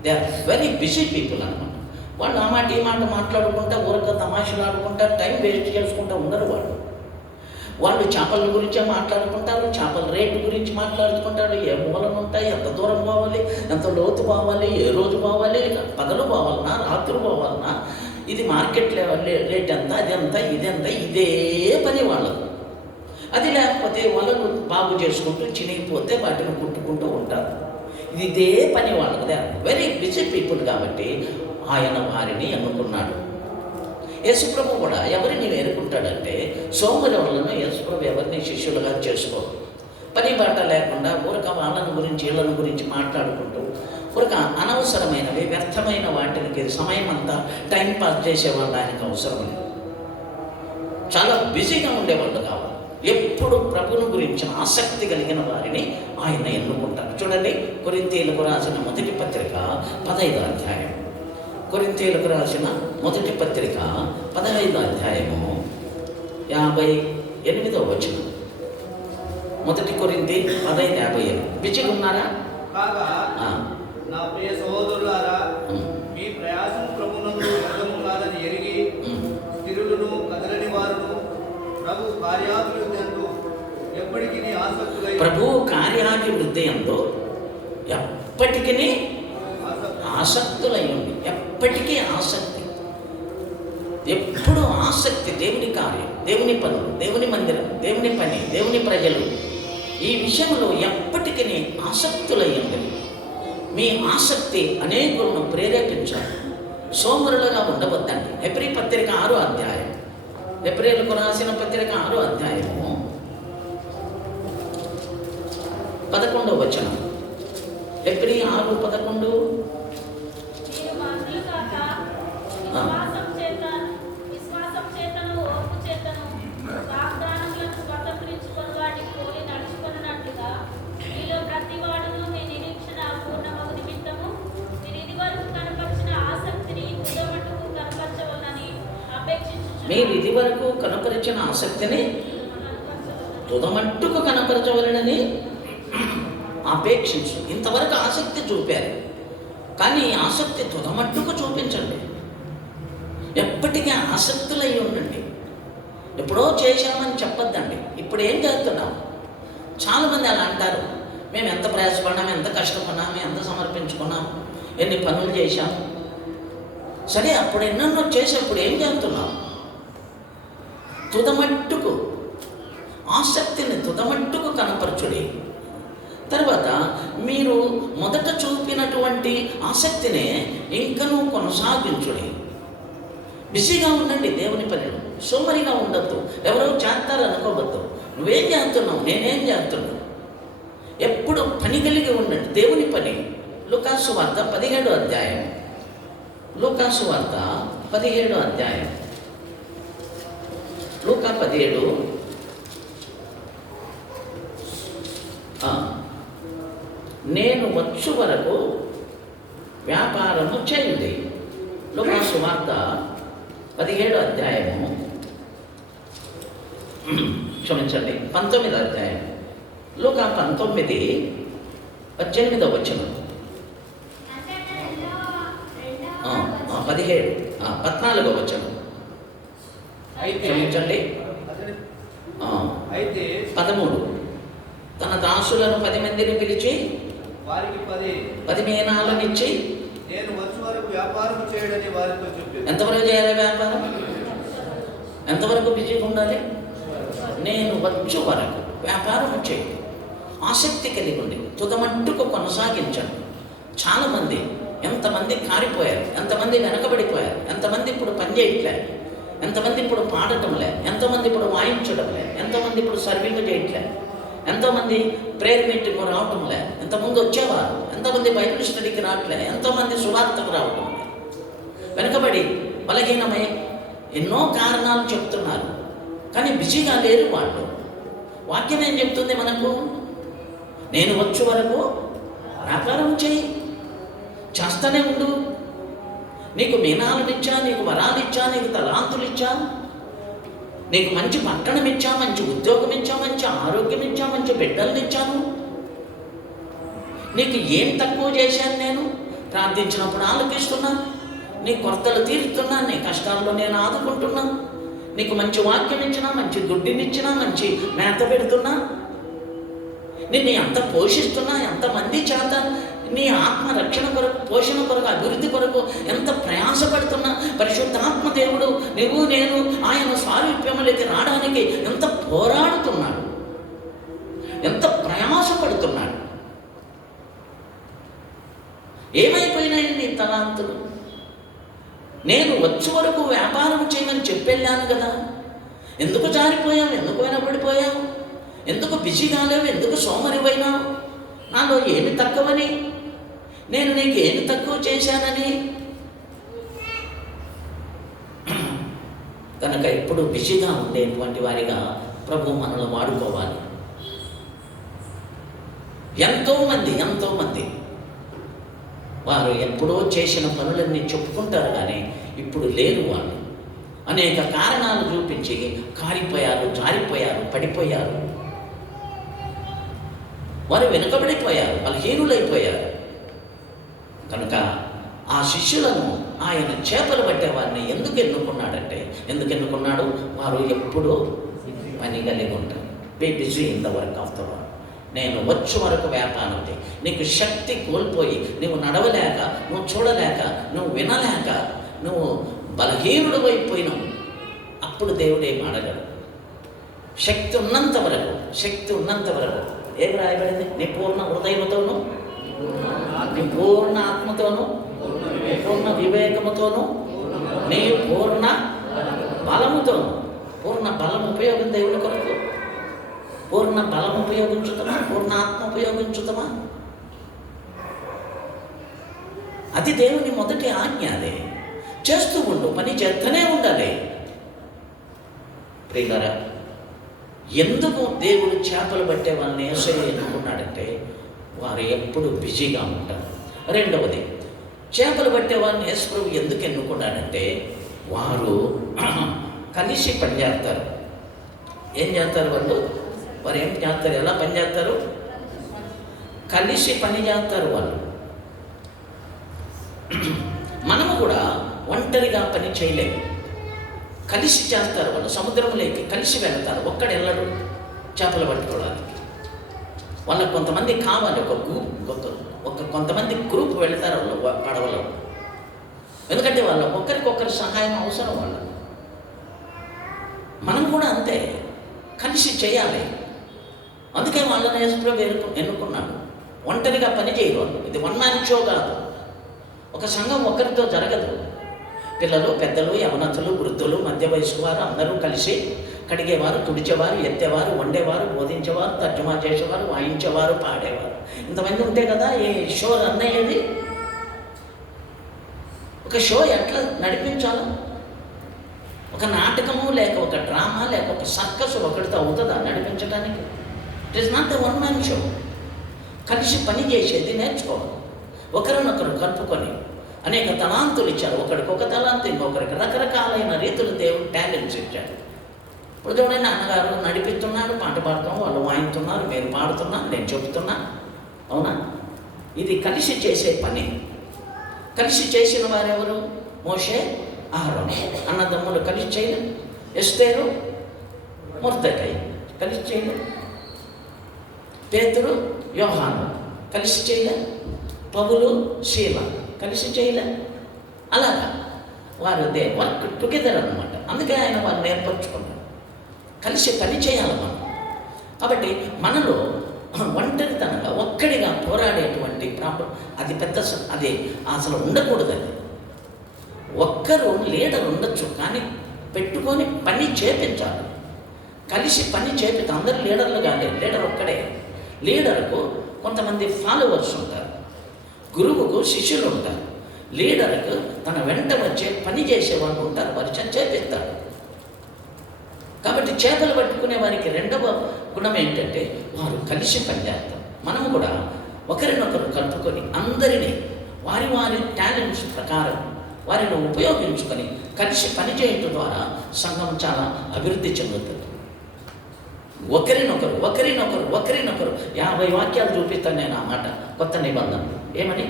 they are very busy people అనమాట. వాళ్ళు ఆ మాట ఈ మాట మాట్లాడుకుంటా, ఊరక తమాషలు ఆడుకుంటా, టైం వేస్ట్ చేసుకుంటూ ఉండరు. వాళ్ళు చేపల గురించే మాట్లాడుకుంటారు, చేపల రేటు గురించి మాట్లాడుకుంటారు. ఏ మూలన ఉంటాయి, ఎంత దూరం పోవాలి, ఎంత లోతు పోవాలి, ఏ రోజు పోవాలి, పగలు పోవాలన్నా రాత్రి పోవాలన్నా, ఇది మార్కెట్ లెవెల్ రేట్ ఎంత, అది ఎంత, ఇది ఎంత, ఇదే పని వాళ్ళకు. అది లేకపోతే వాళ్ళకు బాగు చేసుకుంటూ చినిగిపోతే వాటిని కుట్టుకుంటూ ఉంటారు. ఇదే పని వాళ్ళకు. They are very busy people. కాబట్టి ఆయన వారిని ఎన్నుకున్నాడు. యేసుప్రభు కూడా ఎవరిని ఎన్నుకుంటాడంటే, సోమరివాళ్ళను యేసుప్రభు ఎవరిని శిష్యులుగా చేసుకోరు. పని బాట లేకుండా ఊరక వాళ్ళని గురించి వీళ్ళని గురించి మాట్లాడుకుంటూ ఊరక అనవసరమైనవి వ్యర్థమైన వాటికి సమయం అంతా టైం పాస్ చేసేవాళ్ళు ఆయనకు అవసరం లేదు. చాలా బిజీగా ఉండేవాళ్ళు కావాలి. ఎప్పుడు ప్రభుని గురించిన ఆసక్తి కలిగిన వారిని ఆయన ఎన్నుకుంటారు. చూడండి, కొరింథీయులకు రాసిన మొదటి పత్రిక 15వ అధ్యాయం. కొరింథీయులకు రాసిన మొదటి పత్రిక 15వ అధ్యాయము 58వ వచనం. మొదటి కొరింథీ 15:58. బిజీగా ఉన్నారా? కాగా నా ప్రియ సహోదరులారా, మీ ప్రయాసం ప్రభునందు వ్యర్థము కాదని ఎరిగి స్థిరులను కదలని వారును ప్రభు కార్యాభివృద్ధి యందు ఎప్పటికీ ఆసక్తులై ఎప్పటికీ ఆసక్తులై ఉండి, ఎప్పటికీ ఆసక్తి, ఎప్పుడు ఆసక్తి. దేవుని కార్యం, దేవుని పనులు, దేవుని మందిరం, దేవుని పని, దేవుని ప్రజలు, ఈ విషయంలో ఎప్పటికీ ఆసక్తులై ఉండి మీ ఆసక్తి అనేకులను ప్రేరేపించాలి. సోమరులుగా ఉండవద్దండి. హెబ్రీ పత్రిక 6వ అధ్యాయం, హెబ్రీయులకు రాసిన పత్రిక 6వ అధ్యాయము 11వ వచనం. హెబ్రీ 6:11. విశ్వాసం చేతను ఓర్పు చేతను వాగ్దానములను స్వతంత్రించుకొని వాటిని పోలి నడుచుకున్నట్లుగా మీలో ప్రతి వాడును మీ మీరు ఇది వరకు కనపరిచిన ఆసక్తిని తుదమట్టుకు కనపరచవలనని అపేక్షించు. ఇంతవరకు ఆసక్తి చూపారు, కానీ ఈ ఆసక్తి తుదమట్టుకు చూపించండి. ఎప్పటికీ ఆసక్తులై ఉండండి. ఎప్పుడో చేశామని చెప్పొద్దండి. ఇప్పుడు ఏం చేస్తున్నాం? చాలామంది అలా అంటారు, మేము ఎంత ప్రయాసపడినాము, ఎంత కష్టపడినాము, ఎంత సమర్పించుకున్నాము, ఎన్ని పనులు చేశాము. సరే, అప్పుడు ఎన్నెన్నో చేసేప్పుడు ఏం చేస్తున్నాం? తుదమట్టుకు ఆసక్తిని తుదమట్టుకు కనపరచుడి. తర్వాత మీరు మొదట చూపినటువంటి ఆసక్తినే ఇంకనూ కొనసాగించుడి. బిజీగా ఉండండి దేవుని పనిలో, సోమరిగా ఉండొద్దు. ఎవరో చేస్తారు అనుకోవద్దు. నువ్వేం చేస్తున్నావు, నేనేం చేస్తున్నావు, ఎప్పుడు పని కలిగి ఉండండి. దేవుని పని. లూకాసు వార్త 17వ అధ్యాయం. లూకాసు వార్త 17వ అధ్యాయం. లూకా 17. నేను వచ్చు వరకు వ్యాపారము చేయండి. లూకాసు వార్త 17వ అధ్యాయము, క్షమించండి 19వ అధ్యాయం. లూకా 19:18 వచనం. 14వ వచనం. క్షమించండి 13. తన దాసులను 10 మందిని పిలిచి వారికి 10 మీనాలనిచ్చి నేను వచ్చు వరకు వ్యాపారం చేయడని వారితో చెప్పాను. ఎంతవరకు చేయాలి వ్యాపారం? ఎంతవరకు బిజీగా ఉండాలి? నేను వచ్చు వరకు వ్యాపారం చేయండి. ఆసక్తి కలిగి ఉండి తుదమట్టుకు కొనసాగించండి. చాలామంది ఎంతమంది కారిపోయారు, ఎంతమంది వెనకబడిపోయారు, ఎంతమంది ఇప్పుడు పని చేయట్లేదు, ఎంతమంది ఇప్పుడు పాడటంలే, ఎంతోమంది ఇప్పుడు వాయించడంలే, ఎంతోమంది ఇప్పుడు సర్వింగ్ చేయట్లేదు, ఎంతోమంది ప్రేయర్ మీటింగ్ రావటంలే, ఎంతమంది వచ్చేవారు, ఎంతమంది బైబిల్ స్టడీకి రావట్లే, ఎంతోమంది సువార్తకు రావటం లే, వెనకబడి బలహీనమై ఎన్నో కారణాలు చెప్తున్నారు, కానీ బిజీగా లేరు వాళ్ళు. వాక్యం ఏం చెప్తుంది మనకు? నేను వచ్చే వరకు వ్యాపారం చేయి, చేస్తూనే ఉండు. నీకు మీనాలను ఇచ్చా, నీకు వరాలు ఇచ్చా, నీకు తలాంతులు ఇచ్చా, నీకు మంచి పట్టణం ఇచ్చా, మంచి ఉద్యోగం ఇచ్చా, మంచి ఆరోగ్యం ఇచ్చా, మంచి బిడ్డలను ఇచ్చాను. నీకు ఏం తక్కువ చేశాను? నేను ప్రార్థించినప్పుడు ఆలోచిస్తున్నా, నీ కొరతలు తీరుతున్నా, నీ కష్టాల్లో నేను ఆదుకుంటున్నా, నీకు మంచి వాక్యం ఇచ్చినా, మంచి గుడ్డినిచ్చినా, మంచి మేత పెడుతున్నా, నిన్ను ఎంత పోషిస్తున్నా, ఎంతమంది చేత నీ ఆత్మ రక్షణ కొరకు, పోషణ కొరకు, అభివృద్ధి కొరకు ఎంత ప్రయాసపడుతున్నా, పరిశుద్ధాత్మ దేవుడు నువ్వు నేను ఆయన స్వారూప్యములకి రావడానికి ఎంత పోరాడుతున్నాడు, ఎంత ప్రయాసపడుతున్నాడు. ఏమైపోయినాయి నీ తలాంతులు? నేను వచ్చే వరకు వ్యాపారం చేయమని చెప్పెళ్ళాను కదా, ఎందుకు జారిపోయావు? ఎందుకు వెనబడిపోయావు? ఎందుకు బిజీ కాలేవు? ఎందుకు సోమరిపోయినావు? నాలో ఏమి తక్కువని? నేను నీకు ఏమి తక్కువ చేశానని? కనుక ఎప్పుడు బిజీగా ఉండేటువంటి వారిగా ప్రభు మనల్ని వాడుకోవాలి. ఎంతోమంది వారు ఎప్పుడో చేసిన పనులన్నీ చెప్పుకుంటారు, కానీ ఇప్పుడు లేరు. వాళ్ళు అనేక కారణాలు చూపించి కారిపోయారు, జారిపోయారు, పడిపోయారు, వారు వెనుకబడిపోయారు, బలహీనులైపోయారు. కనుక ఆ శిష్యులను ఆయన చేపలు పట్టేవారిని ఎందుకు ఎన్నుకున్నాడంటే, ఎందుకు ఎన్నుకున్నాడు? వారు ఎప్పుడూ పని కలిగి ఉంటారు. Be busy in the work of the word. నేను వచ్చే వరకు వ్యాపారం చేయి. నీకు శక్తి కోల్పోయి నువ్వు నడవలేక, నువ్వు చూడలేక, నువ్వు వినలేక, నువ్వు బలహీనుడు అయిపోయినావు, అప్పుడు దేవుడేం అడగడు. శక్తి ఉన్నంత వరకు ఏం రాయబడింది? నీ పూర్ణ హృదయముతోనూ, నీ పూర్ణ ఆత్మతోనూ, నీ పూర్ణ వివేకముతోనూ, నీ పూర్ణ బలముతోనూ. పూర్ణ బలం ఉపయోగం దేవుని కొరకు. పూర్ణ బలం ఉపయోగించుతామా? పూర్ణ ఆత్మ ఉపయోగించుతామా? అది దేవుని మొదటి ఆజ్ఞ. అదే చేస్తూ ఉండు, పని చేస్తూనే ఉండాలి. ప్రియులారా, ఎందుకు దేవుడు చేపలు పట్టే వాళ్ళని యేసయ్య ఎన్నుకున్నాడంటే, వారు ఎప్పుడు బిజీగా ఉంటారు. రెండవది, చేపలు పట్టే వాళ్ళని యేసు ప్రభు ఎందుకు ఎన్నుకున్నాడంటే, వారు కలిసి పని చేస్తారు. ఏం చేస్తారు వాళ్ళు? వారు ఏం చేస్తారు? ఎలా పని చేస్తారు? కలిసి పని చేస్తారు వాళ్ళు. మనము కూడా ఒంటరిగా పని చేయలేము, కలిసి చేస్తారు వాళ్ళు. సముద్రంలోకి కలిసి వెళ్తారు, ఒక్కడు వెళ్ళడు చేపలు పట్టుకోవడానికి. వాళ్ళకు కొంతమంది కావాలి, కొంతమంది గ్రూప్ వెళ్తారు వాళ్ళు పడవలో. ఎందుకంటే వాళ్ళ ఒకరికొకరి సహాయం అవసరం వాళ్ళ. మనం కూడా అంతే, కలిసి చేయాలి. అందుకే వాళ్ళని యేసుప్రభు ఎన్నుకున్నాడు. ఒంటరిగా పని చేయరు వాళ్ళు. ఇది వన్ మ్యాన్ షో కాదు. ఒక సంఘం ఒకరితో జరగదు. పిల్లలు, పెద్దలు, యవనతులు, వృద్ధులు, మధ్య వయస్సు వారు అందరూ కలిసి కడిగేవారు, తుడిచేవారు, ఎత్తేవారు, వండేవారు, బోధించేవారు, తర్జుమా చేసేవారు, వాయించేవారు, పాడేవారు. ఇంతమంది ఉంటే కదా ఈ షో రన్ అయ్యేది. ఒక షో ఎట్లా నడిపించాలో, ఒక నాటకము లేక ఒక డ్రామా లేక ఒక సర్కస్ ఒకటితో అవుతుందా నడిపించడానికి? It is not a one man show. కలిసి పని చేసేది నేర్చుకోవాలి. ఒకరినొకరు కలుపుకొని అనేక తలాంతులు ఇచ్చారు. ఒకరికి ఒక తలాంతు, ఇంకొకరికి రకరకాలైన రీతులు దేవుడు టాలెంట్స్ ఇచ్చారు. ఇప్పుడు చూడండి, అన్నగారు నడిపిస్తున్నాడు, పాట పాడుతాం, వాళ్ళు వాయిస్తున్నారు, మీరు పాడుతున్నారు, నేను చెబుతున్నా. అవునా? ఇది కలిసి చేసే పని. కలిసి చేసిన వారెవరు? మోషే, అహరోను అన్నదమ్ములు కలిసి చేయలేదు. ఎస్తేరు, మొర్దెకై కలిసి చేయలేదు. పేతురు, యోహాను కలిసి చేయలే. పౌలు, శీల కలిసి చేయలే. అలాగా వారు దే వర్క్ టుగెదర్ అన్నమాట. అందుకే ఆయన వారు నేర్పరచుకున్నారు. కలిసి పని చేయాలి మనం. కాబట్టి మనలో ఒంటరితనంగా ఒక్కడిగా పోరాడేటువంటి ప్రాబ్లం అది పెద్ద, అది అసలు ఉండకూడదు. అది ఒక్కరు లీడర్ ఉండొచ్చు, కానీ పెట్టుకొని పని చేపించాలి. కలిసి పని చేపితే అందరు లీడర్లు కాదు, లీడర్ ఒక్కడే. లీడర్కు కొంతమంది ఫాలోవర్స్ ఉంటారు, గురువుకు శిష్యులు ఉంటారు, లీడర్కు తన వెంట వచ్చే పని చేసే వాళ్ళు ఉంటారు, వారు చేపిస్తారు. కాబట్టి చేపలు పట్టుకునే వారికి రెండవ గుణం ఏంటంటే వారు కలిసి పనిచేస్తారు. మనము కూడా ఒకరినొకరు కలుపుకొని అందరినీ వారి వారి టాలెంట్స్ ప్రకారం వారిని ఉపయోగించుకొని కలిసి పనిచేయటం ద్వారా సంఘం చాలా అభివృద్ధి చెందుతుంది. ఒకరినొకరు 50 వాక్యాలు చూపిస్తాను నేను ఆ మాట. కొత్త నిబంధన ఏమని?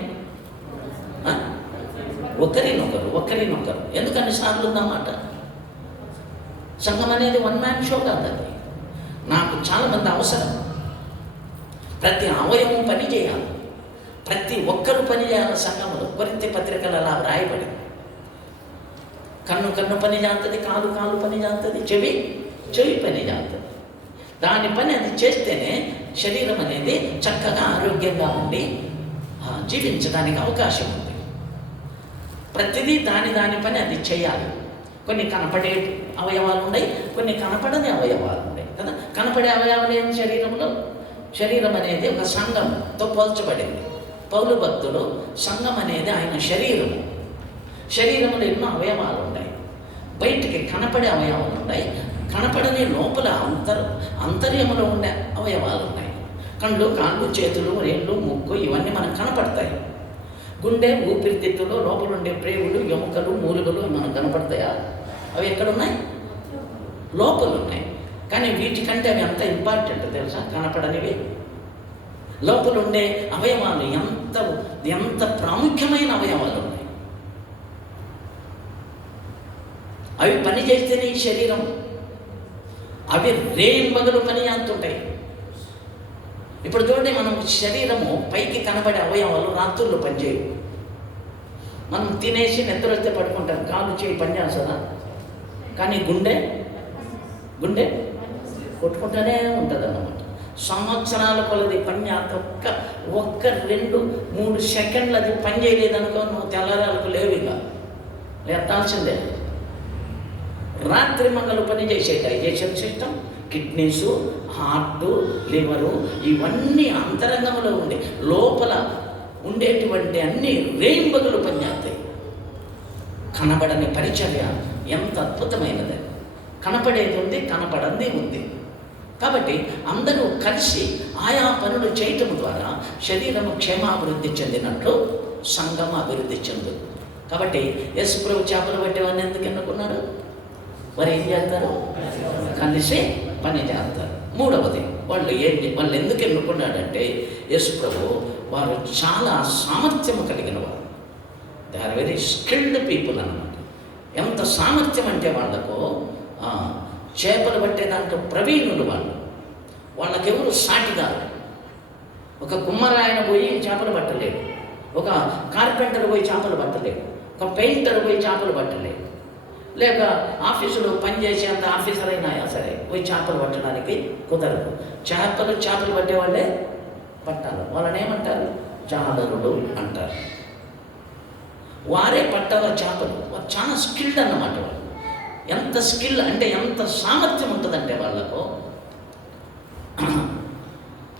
ఒకరినొకరు ఎందుకని సార్లు ఉందన్నమాట. సంఘం అనేది వన్ మ్యాన్ షో కాదు. అది నాకు చాలామంది అవసరం. ప్రతి అవయవం పని చేయాలి, ప్రతి ఒక్కరు పని చేయాలి. సంఘంలో కొరింథీ పత్రికలు అలా వ్రాయబడి, కన్ను పని చేస్తుంది, కాలు పని చేస్తుంది, చెవి పని చేస్తుంది. దాని పని అది చేస్తేనే శరీరం అనేది చక్కగా ఆరోగ్యంగా ఉండి జీవించడానికి అవకాశం ఉంది. ప్రతిదీ దాని పని అది చేయాలి. కొన్ని కనపడే అవయవాలు ఉన్నాయి, కొన్ని కనపడని అవయవాలు ఉన్నాయి కదా. కనపడే అవయవాలు ఏంటి? శరీరం అనేది ఒక సంఘంతో పోల్చబడింది. పౌలు భక్తుడు సంఘం అనేది ఆయన శరీరంలో ఎన్నో అవయవాలు ఉన్నాయి. బయటికి కనపడే అవయవాలు ఉన్నాయి, కనపడని లోపల అంతర్యములో ఉండే అవయవాలు ఉన్నాయి. కళ్ళు, కాళ్ళు, చేతులు, రేళ్ళు, ముక్కు ఇవన్నీ మనకు కనపడతాయి. గుండె, ఊపిరితిత్తులు, లోపల ఉండే ప్రేవులు, ఎముకలు, మూలుగలు మనకు కనపడతాయా? అవి ఎక్కడున్నాయి? లోపల ఉన్నాయి. కానీ వీటికంటే అవి ఎంత ఇంపార్టెంట్ తెలుసా? కనపడనివి. లోపల ఉండే అవయవాలు ఎంత ప్రాముఖ్యమైన అవయవాలు ఉన్నాయి. అవి పని చేస్తేనే ఈ శరీరం, అవి రేయింబగలు పని చేస్తుంటాయి. ఇప్పుడు చూడండి, మనం శరీరము పైకి కనబడే అవయవాలు రాత్రుల్లో పనిచేయవు. మనం తినేసి నిద్ర వస్తే పడుకుంటాం, కాలు చేయి పని చేస్తుందా? కానీ గుండె కొట్టుకుంటూనే ఉంటుంది అన్నమాట. సంవత్సరాల కొలది పని చేస్తా. ఒక్క 2-3 సెకండ్లు అది పని చేయలేదనుకో, నువ్వు తెల్లరాలకు లేవుగా ఎత్తాల్సిందే. రాత్రి మంగళ పని చేసే డైజెషన్ సిస్టమ్, కిడ్నీసు, హార్టు, లివరు ఇవన్నీ అంతరంగంలో ఉండే లోపల ఉండేటువంటి అన్ని రేయింబగలు పనిచేస్తాయి. కనబడని పరిచర్య ఎంత అద్భుతమైనది. కనపడేది ఉంది, కనపడంది ఉంది. కాబట్టి అందరూ కలిసి ఆయా పనులు చేయటం ద్వారా శరీరము క్షేమాభివృద్ధి చెందినట్లు సంఘం అభివృద్ధి చెందుతుంది. కాబట్టి యేసుప్రభు చేపలు పట్టేవాడిని ఎందుకు ఎన్నుకున్నాడు? వారు ఏం చేస్తారు? కలిసి పని చేస్తారు. మూడవది, వాళ్ళు ఎందుకు ఎన్నుకున్నాడంటే యేసు ప్రభు వారు చాలా సామర్థ్యం కలిగిన వారు. They are very skilled people అన్నమాట. ఎంత సామర్థ్యం అంటే వాళ్ళకు చేపలు పట్టే దాంట్లో ప్రవీణులు వాళ్ళు. వాళ్ళకెవరు సాటిగా. ఒక కుమ్మరాయన పోయి చేపలు పట్టలేడు, ఒక కార్పెంటర్ పోయి చేపలు పట్టలేడు, ఒక పెయింటర్ పోయి చేపలు పట్టలేడు, లేక ఆఫీసులో పనిచేసేంత ఆఫీసర్ అయినా సరే పోయి చేపలు పట్టడానికి కుదరదు. చేపలు పట్టేవాళ్ళే పట్టాలి. వాళ్ళని ఏమంటారు? జాలరులు అంటారు. వారే పట్టాల చేపలు. వారు చాలా స్కిల్డ్ అన్నమాట. వాళ్ళు ఎంత స్కిల్ అంటే ఎంత సామర్థ్యం ఉంటుందంటే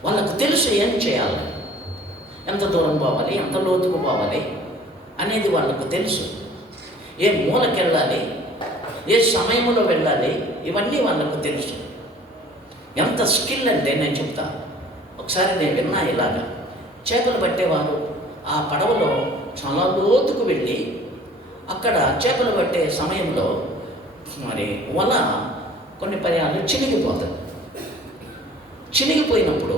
వాళ్ళకు తెలుసు ఏం చేయాలి, ఎంత దూరం పోవాలి, ఎంత లోతుకు పోవాలి అనేది వాళ్ళకు తెలుసు. ఏ మూలకి వెళ్ళాలి, ఏ సమయంలో వెళ్ళాలి, ఇవన్నీ వాళ్ళకు తెలుసు. ఎంత స్కిల్ అంటే నేను చెప్తా. ఒకసారి నేను విన్నా ఇలాగా, చేపలు పట్టేవారు ఆ పడవలో చాలా లోతుకు వెళ్ళి అక్కడ చేపలు పట్టే సమయంలో మరి వల కొన్ని పర్యాలు చినిగిపోతుంది. చినిగిపోయినప్పుడు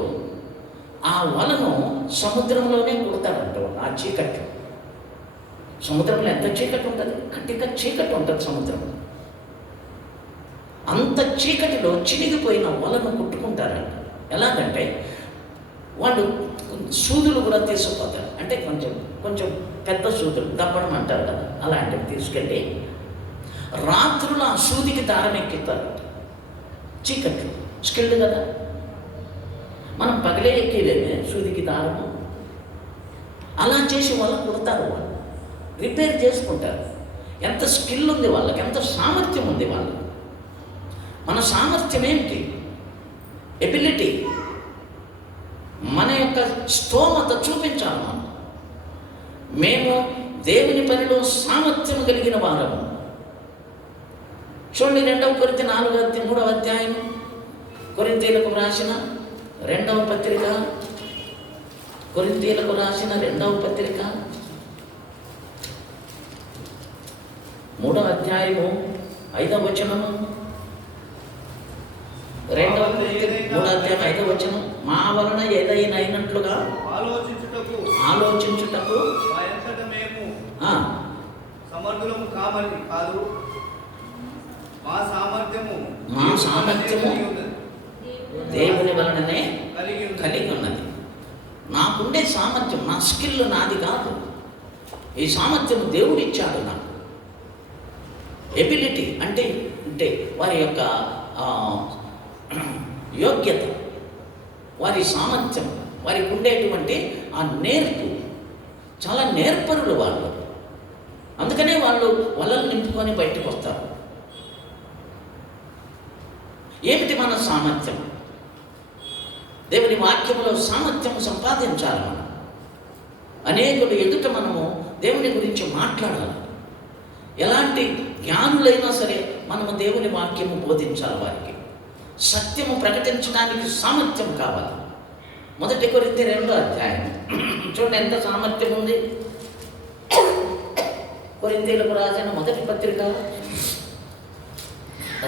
ఆ వలను సముద్రంలోనే కుడతారంట వాళ్ళు. ఆ చీకటి, సముద్రంలో ఎంత చీకటి ఉంటుంది, కట్టిగా చీకటి ఉంటుంది సముద్రంలో. అంత చీకటిలో చినిగిపోయిన వలను కుట్టుకుంటారంట. ఎలాగంటే వాళ్ళు సూదులు కూడా తీసుకుపోతారు. అంటే కొంచెం పెద్ద సూదులు, దప్పడం అంటారు కదా, అలాంటివి తీసుకెళ్ళి రాత్రులు ఆ సూదికి దారం ఎక్కిస్తారు. చీకట్లు స్కిల్డ్ కదా, మనం పగలే ఎక్కేదేమే సూదికి దారము. అలా చేసి వాళ్ళు కుడతారు, వాళ్ళు రిపేర్ చేసుకుంటారు. ఎంత స్కిల్ ఉంది వాళ్ళకి, ఎంత సామర్థ్యం ఉంది వాళ్ళకి. మన సామర్థ్యం ఏంటి? ఎబిలిటీ, మన యొక్క స్తోమత చూపించాలి మనం. మేము దేవుని పనిలో సామర్థ్యం కలిగిన వారము. చూడండి 2 కొరింథీ 3వ అధ్యాయం, కొరింథీలకు రాసిన 2వ పత్రిక, కొరింథీలకు రాసిన 2వ పత్రిక 3వ అధ్యాయము 5వ వచనము. 2వ కొరింథీ 3వ అధ్యాయం 5వ వచనం. మా వలన ఏదైనా అయినట్లుగా ఆలోచించుటకు మేము సమర్థులము కామని కాదు, మా సామర్థ్యము దేవుని వలననే కలిగి ఉన్నది. నాకుండే సామర్థ్యం, నా స్కిల్ నాది కాదు. ఈ సామర్థ్యం దేవుడు ఇచ్చాడు నాకు. ఎబిలిటీ అంటే వారి యొక్క యోగ్యత, వారి సామర్థ్యం, వారికి ఉండేటువంటి ఆ నేర్పు. చాలా నేర్పరులు వాళ్ళు. అందుకనే వాళ్ళు వలలు నింపుకొని బయటకు వస్తారు. ఏమిటి మన సామర్థ్యం? దేవుని వాక్యంలో సామర్థ్యం సంపాదించాలి మనం. అనేకులు ఎదుట మనము దేవుని గురించి మాట్లాడాలి. ఎలాంటి జ్ఞానులైనా సరే మనము దేవుని వాక్యము బోధించాలి. వారికి సత్యము ప్రకటించడానికి సామర్థ్యం కావాలి. 1 కొరింథీ 2వ అధ్యాయం చూడండి ఎంత సామర్థ్యం ఉంది. కొరింథీలకు రాసిన 1వ పత్రిక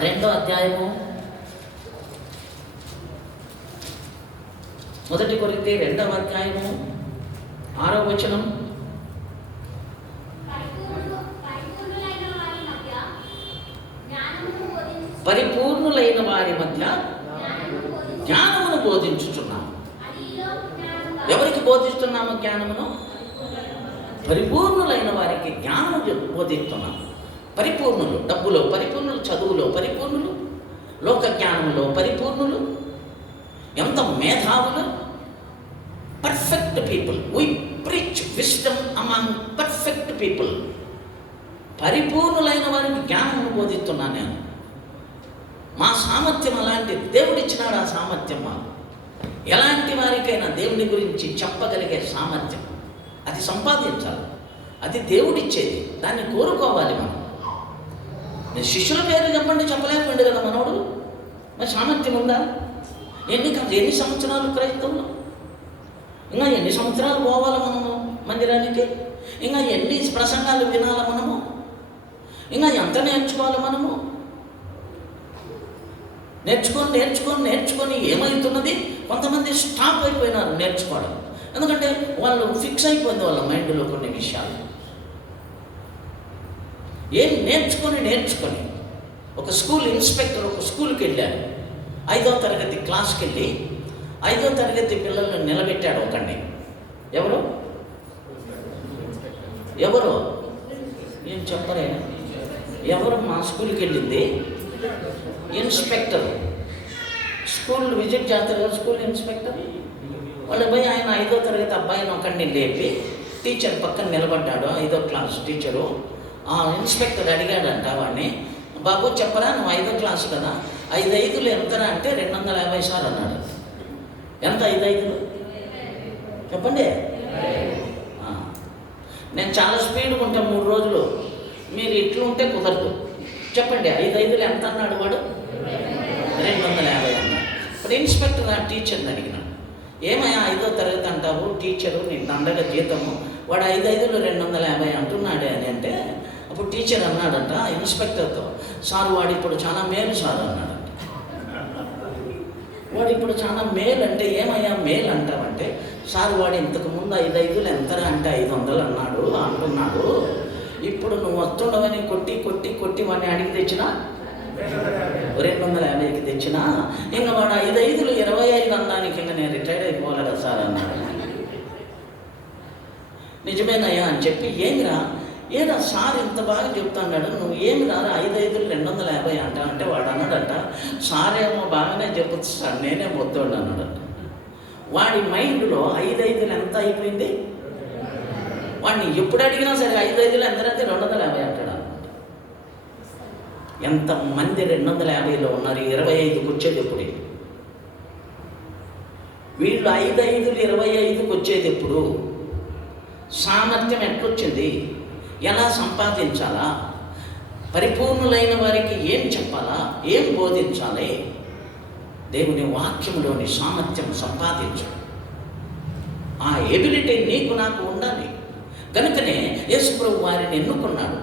2వ అధ్యాయము 1 కొరింథీ 2వ అధ్యాయము 6వ వచనం. పరిపూర్ణులైన వారి మధ్య జ్ఞానమును బోధించుచున్నాము. ఎవరికి బోధిస్తున్నాము జ్ఞానమును? పరిపూర్ణులైన వారికి జ్ఞానము బోధిస్తున్నాము. పరిపూర్ణులు, డబ్బులో పరిపూర్ణులు, చదువులో పరిపూర్ణులు, లోక జ్ఞానంలో పరిపూర్ణులు, ఎంత మేధావులు. Perfect people. We preach wisdom among perfect people. పరిపూర్ణులైన వారికి జ్ఞానమును బోధిస్తున్నాను నేను. మా సామర్థ్యం అలాంటిది. దేవుడిచ్చినాడు ఆ సామర్థ్యం మాకు. ఎలాంటి వారికైనా దేవుని గురించి చెప్పగలిగే సామర్థ్యం అది సంపాదించాలి. అది దేవుడిచ్చేది, దాన్ని కోరుకోవాలి మనం. నేను శిష్యుల పేరు చెప్పలేకపోయింది కదా మనోడు. మరి సామర్థ్యం ఉందా? ఎన్ని సంవత్సరాలు క్రైస్తవులు? ఇంకా ఎన్ని సంవత్సరాలు పోవాలి మనము మందిరానికి? ఇంకా ఎన్ని ప్రసంగాలు వినాలి మనము? ఇంకా ఎంత నేర్చుకోవాలి మనము? నేర్చుకొని నేర్చుకొని నేర్చుకొని ఏమవుతున్నది, కొంతమంది స్టాప్ అయిపోయినారు నేర్చుకోవడం. ఎందుకంటే వాళ్ళు ఫిక్స్ అయిపోయింది వాళ్ళ మైండ్లో కొన్ని విషయాలు. ఏం నేర్చుకొని ఒక స్కూల్ ఇన్స్పెక్టర్ ఒక స్కూల్కి వెళ్ళాడు. 5వ తరగతి క్లాస్కి వెళ్ళి 5వ తరగతి పిల్లల్ని నిలబెట్టాడు ఒకడిని. ఎవరు ఏం చెప్పరే? ఎవరు మా స్కూల్కి వెళ్ళింది? ఇన్స్పెక్టర్. స్కూల్ విజిట్ చేస్తారు కదా స్కూల్ ఇన్స్పెక్టర్. వాళ్ళు పోయి ఆయన 5వ తరగతి అబ్బాయిని ఒకడిని లేపి టీచర్ పక్కన నిలబడ్డాడు. 5వ క్లాస్ టీచరు. ఆ ఇన్స్పెక్టర్ అడిగాడంట వాడిని, బాబు చెప్పరా, నువ్వు 5వ క్లాస్ కదా, 5 5లు ఎంతరా అంటే 250 సార్ అన్నాడు. ఎంత 5 5లు చెప్పండి. నేను చాలా స్పీడ్గా ఉంటాను 3 రోజులు, మీరు ఇట్లు ఉంటే కుదరదు. చెప్పండి 5 5లు ఎంత అన్నాడు వాడు? 250 అన్నాడు. ఇప్పుడు ఇన్స్పెక్టర్ ఆ టీచర్ని అడిగినాడు, ఏమయ్యా 5వ తరగతి అంటావు, టీచరు నీకు దండగా జీతము, వాడు 5 5లు 250 అంటున్నాడే అని అంటే, అప్పుడు టీచర్ అన్నాడంట ఇన్స్పెక్టర్తో, సార్ వాడు ఇప్పుడు చాలా మేలు సార్ అన్నాడంట. వాడు ఇప్పుడు చాలా మేలు అంటే ఏమయ్యా మేలు అంటావంటే, సార్ వాడు ఇంతకుముందు 5 5లు ఎంతరా అంటే 500 అంటున్నాడు, ఇప్పుడు నువ్వు వస్తుండవని కొట్టి వాడిని అడిగి తెచ్చినా 250కి తెచ్చినా, ఇంకా వాడు 5 5లు 25 అనడానికి ఇంకా నేను రిటైర్డ్ అయిపోవాలి కదా సార్ అన్నాడు. నిజమేనయ్యా అని చెప్పి, ఏరా సార్ ఇంత బాగా చెప్తాడు, నువ్వు ఏమి రారా 5 5లు 250 అంట అంటే వాడు అన్నాడంట, సారేమో బాగానే చెప్పచ్చు సార్, నేనే మొత్తోడు అన్నాడంట. వాడి మైండ్లో 5 5లు ఎంత అయిపోయింది, వాడిని ఎప్పుడు అడిగినా సరే 5 5లు ఎంతరంటే 250 అంటాడు. ఎంతమంది 250లో ఉన్నారు, 25కి వచ్చేది ఎప్పుడు? వీళ్ళు 5 5లు 25కి వచ్చేది ఎప్పుడు? సామర్థ్యం ఎట్లొచ్చింది, ఎలా సంపాదించాలా, పరిపూర్ణులైన వారికి ఏం చెప్పాలా, ఏం బోధించాలి, దేవుని వాక్యంలోని సామర్థ్యం సంపాదించు. ఆ ఎబిలిటీ నీకు నాకు ఉండాలి. కనుకనే యేసుప్రభు వారిని ఎన్నుకున్నాడు.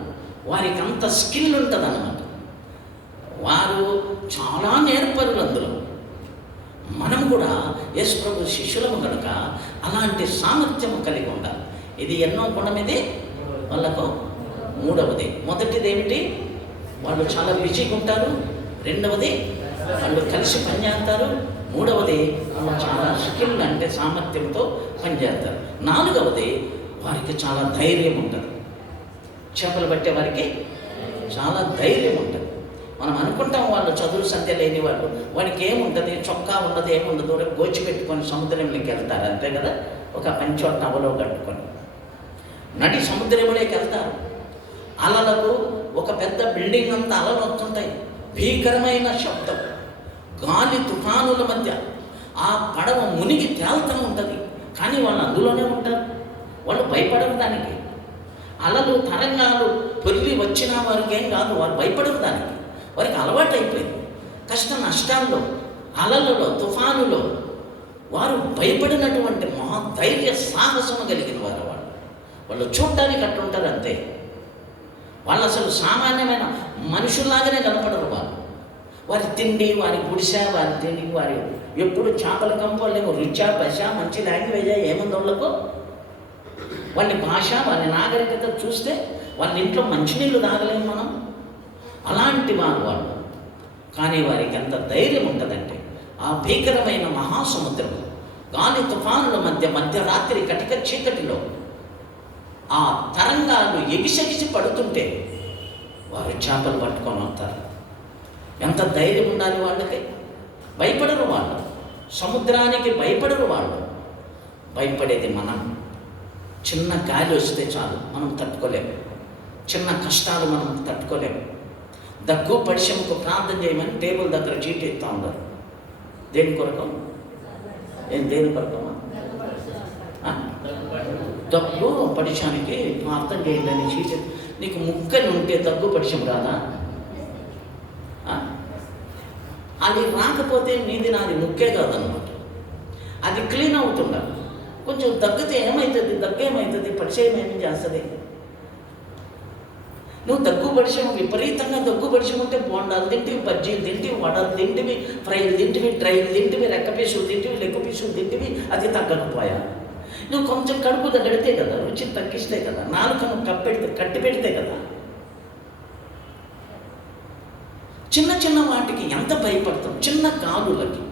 వారికి అంత స్కిల్ ఉంటుంది అన్నమాట. వారు చాలా నేర్పరులు అందులో. మనం కూడా యేసుప్రభు శిష్యులము కనుక అలాంటి సామర్థ్యము కలిగి ఉండాలి. ఇది ఎన్నో గుణం, ఇది వాళ్ళకు 3వది. మొదటిది ఏమిటి, వాళ్ళు చాలా బిజీగా ఉంటారు. 2వది వాళ్ళు కలిసి పనిచేస్తారు. 3వది వాళ్ళు చాలా స్కిల్ అంటే సామర్థ్యంతో పనిచేస్తారు. 4వది వారికి చాలా ధైర్యం ఉంటుంది. చేపలు పట్టే వారికి చాలా ధైర్యం ఉంటుంది. మనం అనుకుంటాం వాళ్ళు చదువు సంధ్య లేని వాళ్ళు, వాడికి ఏముంటుంది, చొక్కా ఉండదు, ఏముండదు, గోచి పెట్టుకొని సముద్రంలోకి వెళ్తారు అంతే కదా, ఒక పంచో టవలో కట్టుకొని నడి సముద్రంలోకి వెళ్తారు. అలలకు ఒక పెద్ద బిల్డింగ్ అంతా అలలు వస్తుంటాయి, భీకరమైన శబ్దం, గాలి తుఫానుల మధ్య ఆ పడవ మునిగి తేలుతూ ఉంటుంది. కానీ వాళ్ళు అందులోనే ఉంటారు, వాళ్ళు భయపడరు దానికి. అలలు తరంగాలు పొర్లి వచ్చినా వారికి ఏం కాదు, వారు భయపడరు దానికి, వారికి అలవాటు అయిపోయింది. కష్ట నష్టాల్లో, అలలలో, తుఫానులో వారు భయపడినటువంటి మహాధైర్య సాహసము కలిగిన వారు. వాళ్ళు చూడటానికి అట్లుంటారు అంతే. వాళ్ళు అసలు సామాన్యమైన మనుషుల్లాగానే కనపడరు. వారి తిండి, వారి గుడిసె, వారి తిండి, వారి ఎప్పుడు చేపల కంపలేమో రుచా పశ మంచి లాంగ్వేజా ఏముంది వాళ్ళకు, వాళ్ళ భాష, వాళ్ళ నాగరికత చూస్తే వాళ్ళ ఇంట్లో మంచినీళ్ళు తాగలేము మనం. అలాంటి వాళ్ళు. కానీ వారికి ఎంత ధైర్యం ఉంటుందంటే, ఆ భీకరమైన మహాసముద్రం, గాలి తుఫానుల మధ్యరాత్రి కటిక చీకటిలో ఆ తరంగాలు ఎగిసెగిసి పడుతుంటే వారు చేపలు పట్టుకొని వస్తారు. ఎంత ధైర్యం ఉండాలి వాళ్ళకి. భయపడరు వాళ్ళు, సముద్రానికి భయపడరు వాళ్ళు. భయపడేది మనం. చిన్న గాలి వస్తే చాలు మనం తట్టుకోలేము, చిన్న కష్టాలు మనం తట్టుకోలేము. దగ్గు పరిశ్రమకు ప్రార్థన చేయమని టేబుల్ దగ్గర చీటీ ఇస్తూ ఉంటారు. దేని కొరకు? దేని కొరకు? దగ్గు పరిశ్రమకి ప్రార్థన చేయండి అని చీటీ. నీకు ముక్కని ఉంటే దగ్గు పరిశ్రమ రాదా? అది రాకపోతే నీది నాది ముక్కే కాదనమాట. అది క్లీన్ అవుతుండాలి. కొంచెం దగ్గితే ఏమవుతుంది, దగ్గు ఏమవుతుంది, పరిచయం ఏమి చేస్తుంది. నువ్వు దగ్గుబడిసం, విపరీతంగా దగ్గుబడిసం ఉంటే బోండాలు తింటివి, బజ్జీలు తింటివి, వడలు తింటివి, ఫ్రైలు తింటివి, డ్రైలు తింటివి, రెక్క పీసులు తింటివి, లెక్క పీసులు తింటివి, అది తగ్గకపోయా. నువ్వు కొంచెం కడుపు తగ్గడితే కదా, రుచిని తగ్గిస్తే కదా, నాలుకను కట్టి పెడితే కదా. చిన్న చిన్న వాటికి ఎంత భయపడతాం, చిన్న గాలులకి,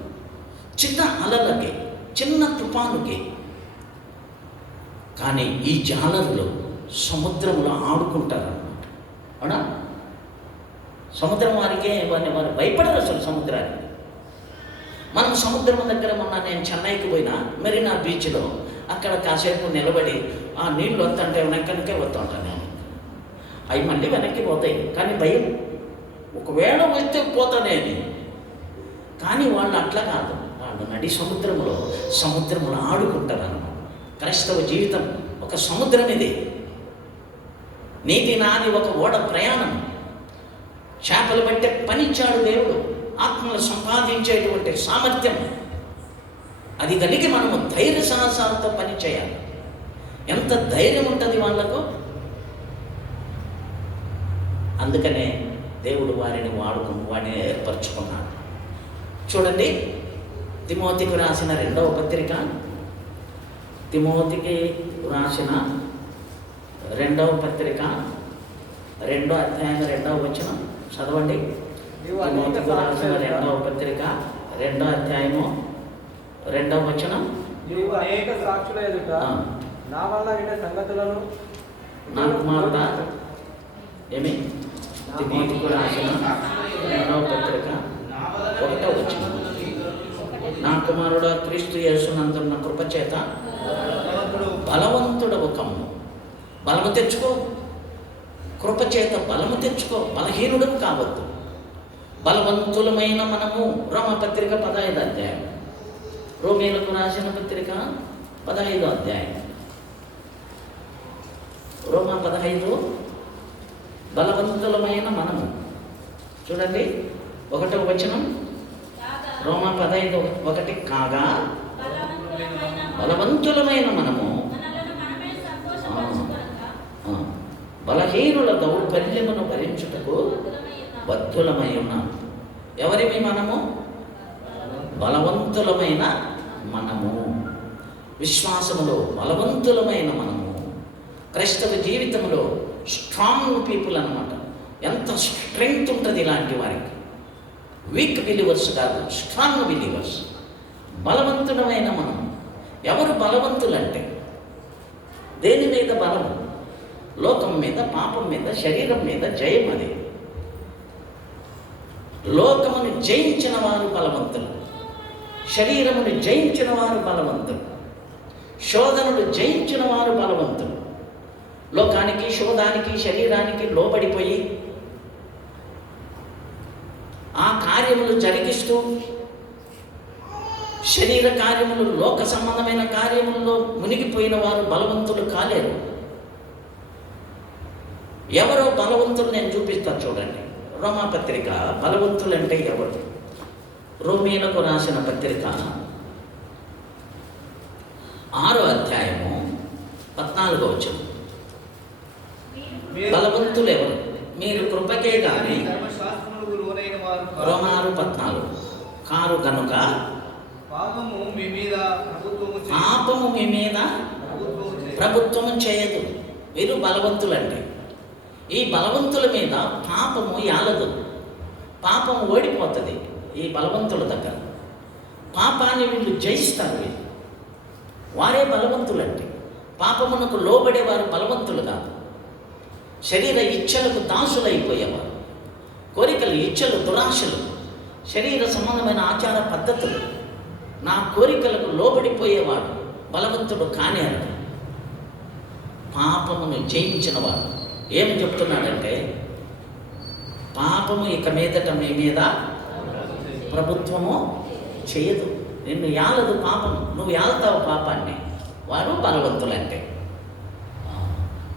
చిన్న అలలకి, చిన్న తుఫానుకి. కానీ ఈ జాలరులు సముద్రంలో ఆడుకుంటారన్నమాట. అవునా? సముద్రం వారికే వారు భయపడరు అసలు సముద్రానికి. మనం సముద్రం దగ్గర మొన్న నేను చెన్నైకి పోయినా మెరీనా బీచ్లో అక్కడ కాసేపు నిలబడి ఆ నీళ్ళు వస్తుంటే వెనక్కనికే వస్తుంటాను నేను. అవి మళ్ళీ వెనక్కి పోతాయి, కానీ భయం, ఒకవేళ వస్తే పోతానేది. కానీ వాళ్ళు అట్లా కాదు, వాళ్ళు నడి సముద్రంలో ఆడుకుంటారు అన్నమాట. క్రైస్తవ జీవితం ఒక సముద్రం ఇది. నీతి నాది ఒక ఓడ ప్రయాణం. చేపలు పట్టే పనిచ్చాడు దేవుడు, ఆత్మలు సంపాదించేటువంటి సామర్థ్యం అది కలిగి మనము ధైర్య సాహసాలతో పని చేయాలి. ఎంత ధైర్యం ఉంటుంది వాళ్లకు. అందుకనే దేవుడు వారిని వాడిని ఏర్పరచుకున్నాడు. చూడండి, తిమోతికి రాసిన 2వ పత్రిక, తిమోతికి రాసిన 2వ పత్రిక 2వ అధ్యాయం 2వ వచనం చదవండి. తిమోతికి రాసిన 2వ పత్రిక 2వ అధ్యాయము 2వ వచనం. నీవు అనేక సాక్షుల ఎదుట నా వల్ల అయిన సంగతులను నా కుమారుడా, ఏమి? తిమోతికి రాసిన 2వ పత్రిక 1వ వచనం. నా కుమారుడా, క్రీస్తు యేసునందున్న కృపచేత బలవంతుడవు కమ్ము. బలము తెచ్చుకో, కృపచేత బలము తెచ్చుకో, బలహీనుడము కావద్దు. బలవంతులమైన మనము. రోమపత్రిక 15వ అధ్యాయం, రోమీలకు రాసిన పత్రిక 15వ అధ్యాయం, రోమ 15, బలవంతులమైన మనము. చూడండి 1వ వచనం, రోమ 15:1. కాగా బలవంతులమైన మనము బలహీనుల దౌర్బల్యమును భరించుటకు బద్ధులమై ఉన్నాం. ఎవరిమి మనము? బలవంతులమైన మనము. విశ్వాసములో బలవంతులమైన మనము. క్రైస్తవ జీవితంలో స్ట్రాంగ్ పీపుల్ అన్నమాట. ఎంత స్ట్రెంగ్త్ ఉంటుంది ఇలాంటి వారికి. వీక్ బిలీవర్స్ కాదు, స్ట్రాంగ్ బిలీవర్స్. బలవంతుడమైన మనం. ఎవరు బలవంతులంటే దేని మీద బలం? లోకం మీద, పాపం మీద, శరీరం మీద జయం. అది లోకమును జయించిన వారు బలవంతులు, శరీరమును జయించిన వారు బలవంతులు, శోధనలు జయించిన వారు బలవంతులు. లోకానికి, శోధానికి, శరీరానికి లోబడిపోయి ఆ కార్యములు జరిగిస్తూ శరీర కార్యములు, లోక సంబంధమైన కార్యముల్లో మునిగిపోయిన వారు బలవంతులు కాలేరు. ఎవరో బలవంతులు నేను చూపిస్తాను చూడండి. రోమాపత్రిక బలవంతులంటే ఎవరు? రోమీలకు రాసిన పత్రిక 6వ అధ్యాయము 14వ వచనం. బలవంతులు ఎవరు? మీరు కృపకే గాని. రోమ 6:14. కారు కనుక పాపము మీ మీద ప్రభుత్వము చేయదు. వీరు బలవంతులండి. ఈ బలవంతుల మీద పాపము యాలదు. పాపం ఓడిపోతుంది ఈ బలవంతుల దగ్గర. పాపాన్ని వీళ్ళు జయిస్తారు. వీళ్ళు వారే బలవంతులండి. పాపమునకు లోబడేవారు బలవంతులు కాదు. శరీర ఇచ్ఛలకు దాసులైపోయేవారు. కోరికలు, ఇచ్ఛలు, దురాశలు, శరీర సంబంధమైన ఆచార పద్ధతులు, నా కోరికలకు లోబడిపోయేవాడు బలవంతుడు కానేరు. పాపమును జయించినవాడు ఏమి చెప్తున్నాడంటే, పాపము ఇక మీదట మీ మీద ప్రభుత్వము చేయదు. నిన్ను యాలదు పాపం, నువ్వు యాలుతావు పాపాన్ని. వారు బలవంతులంటే.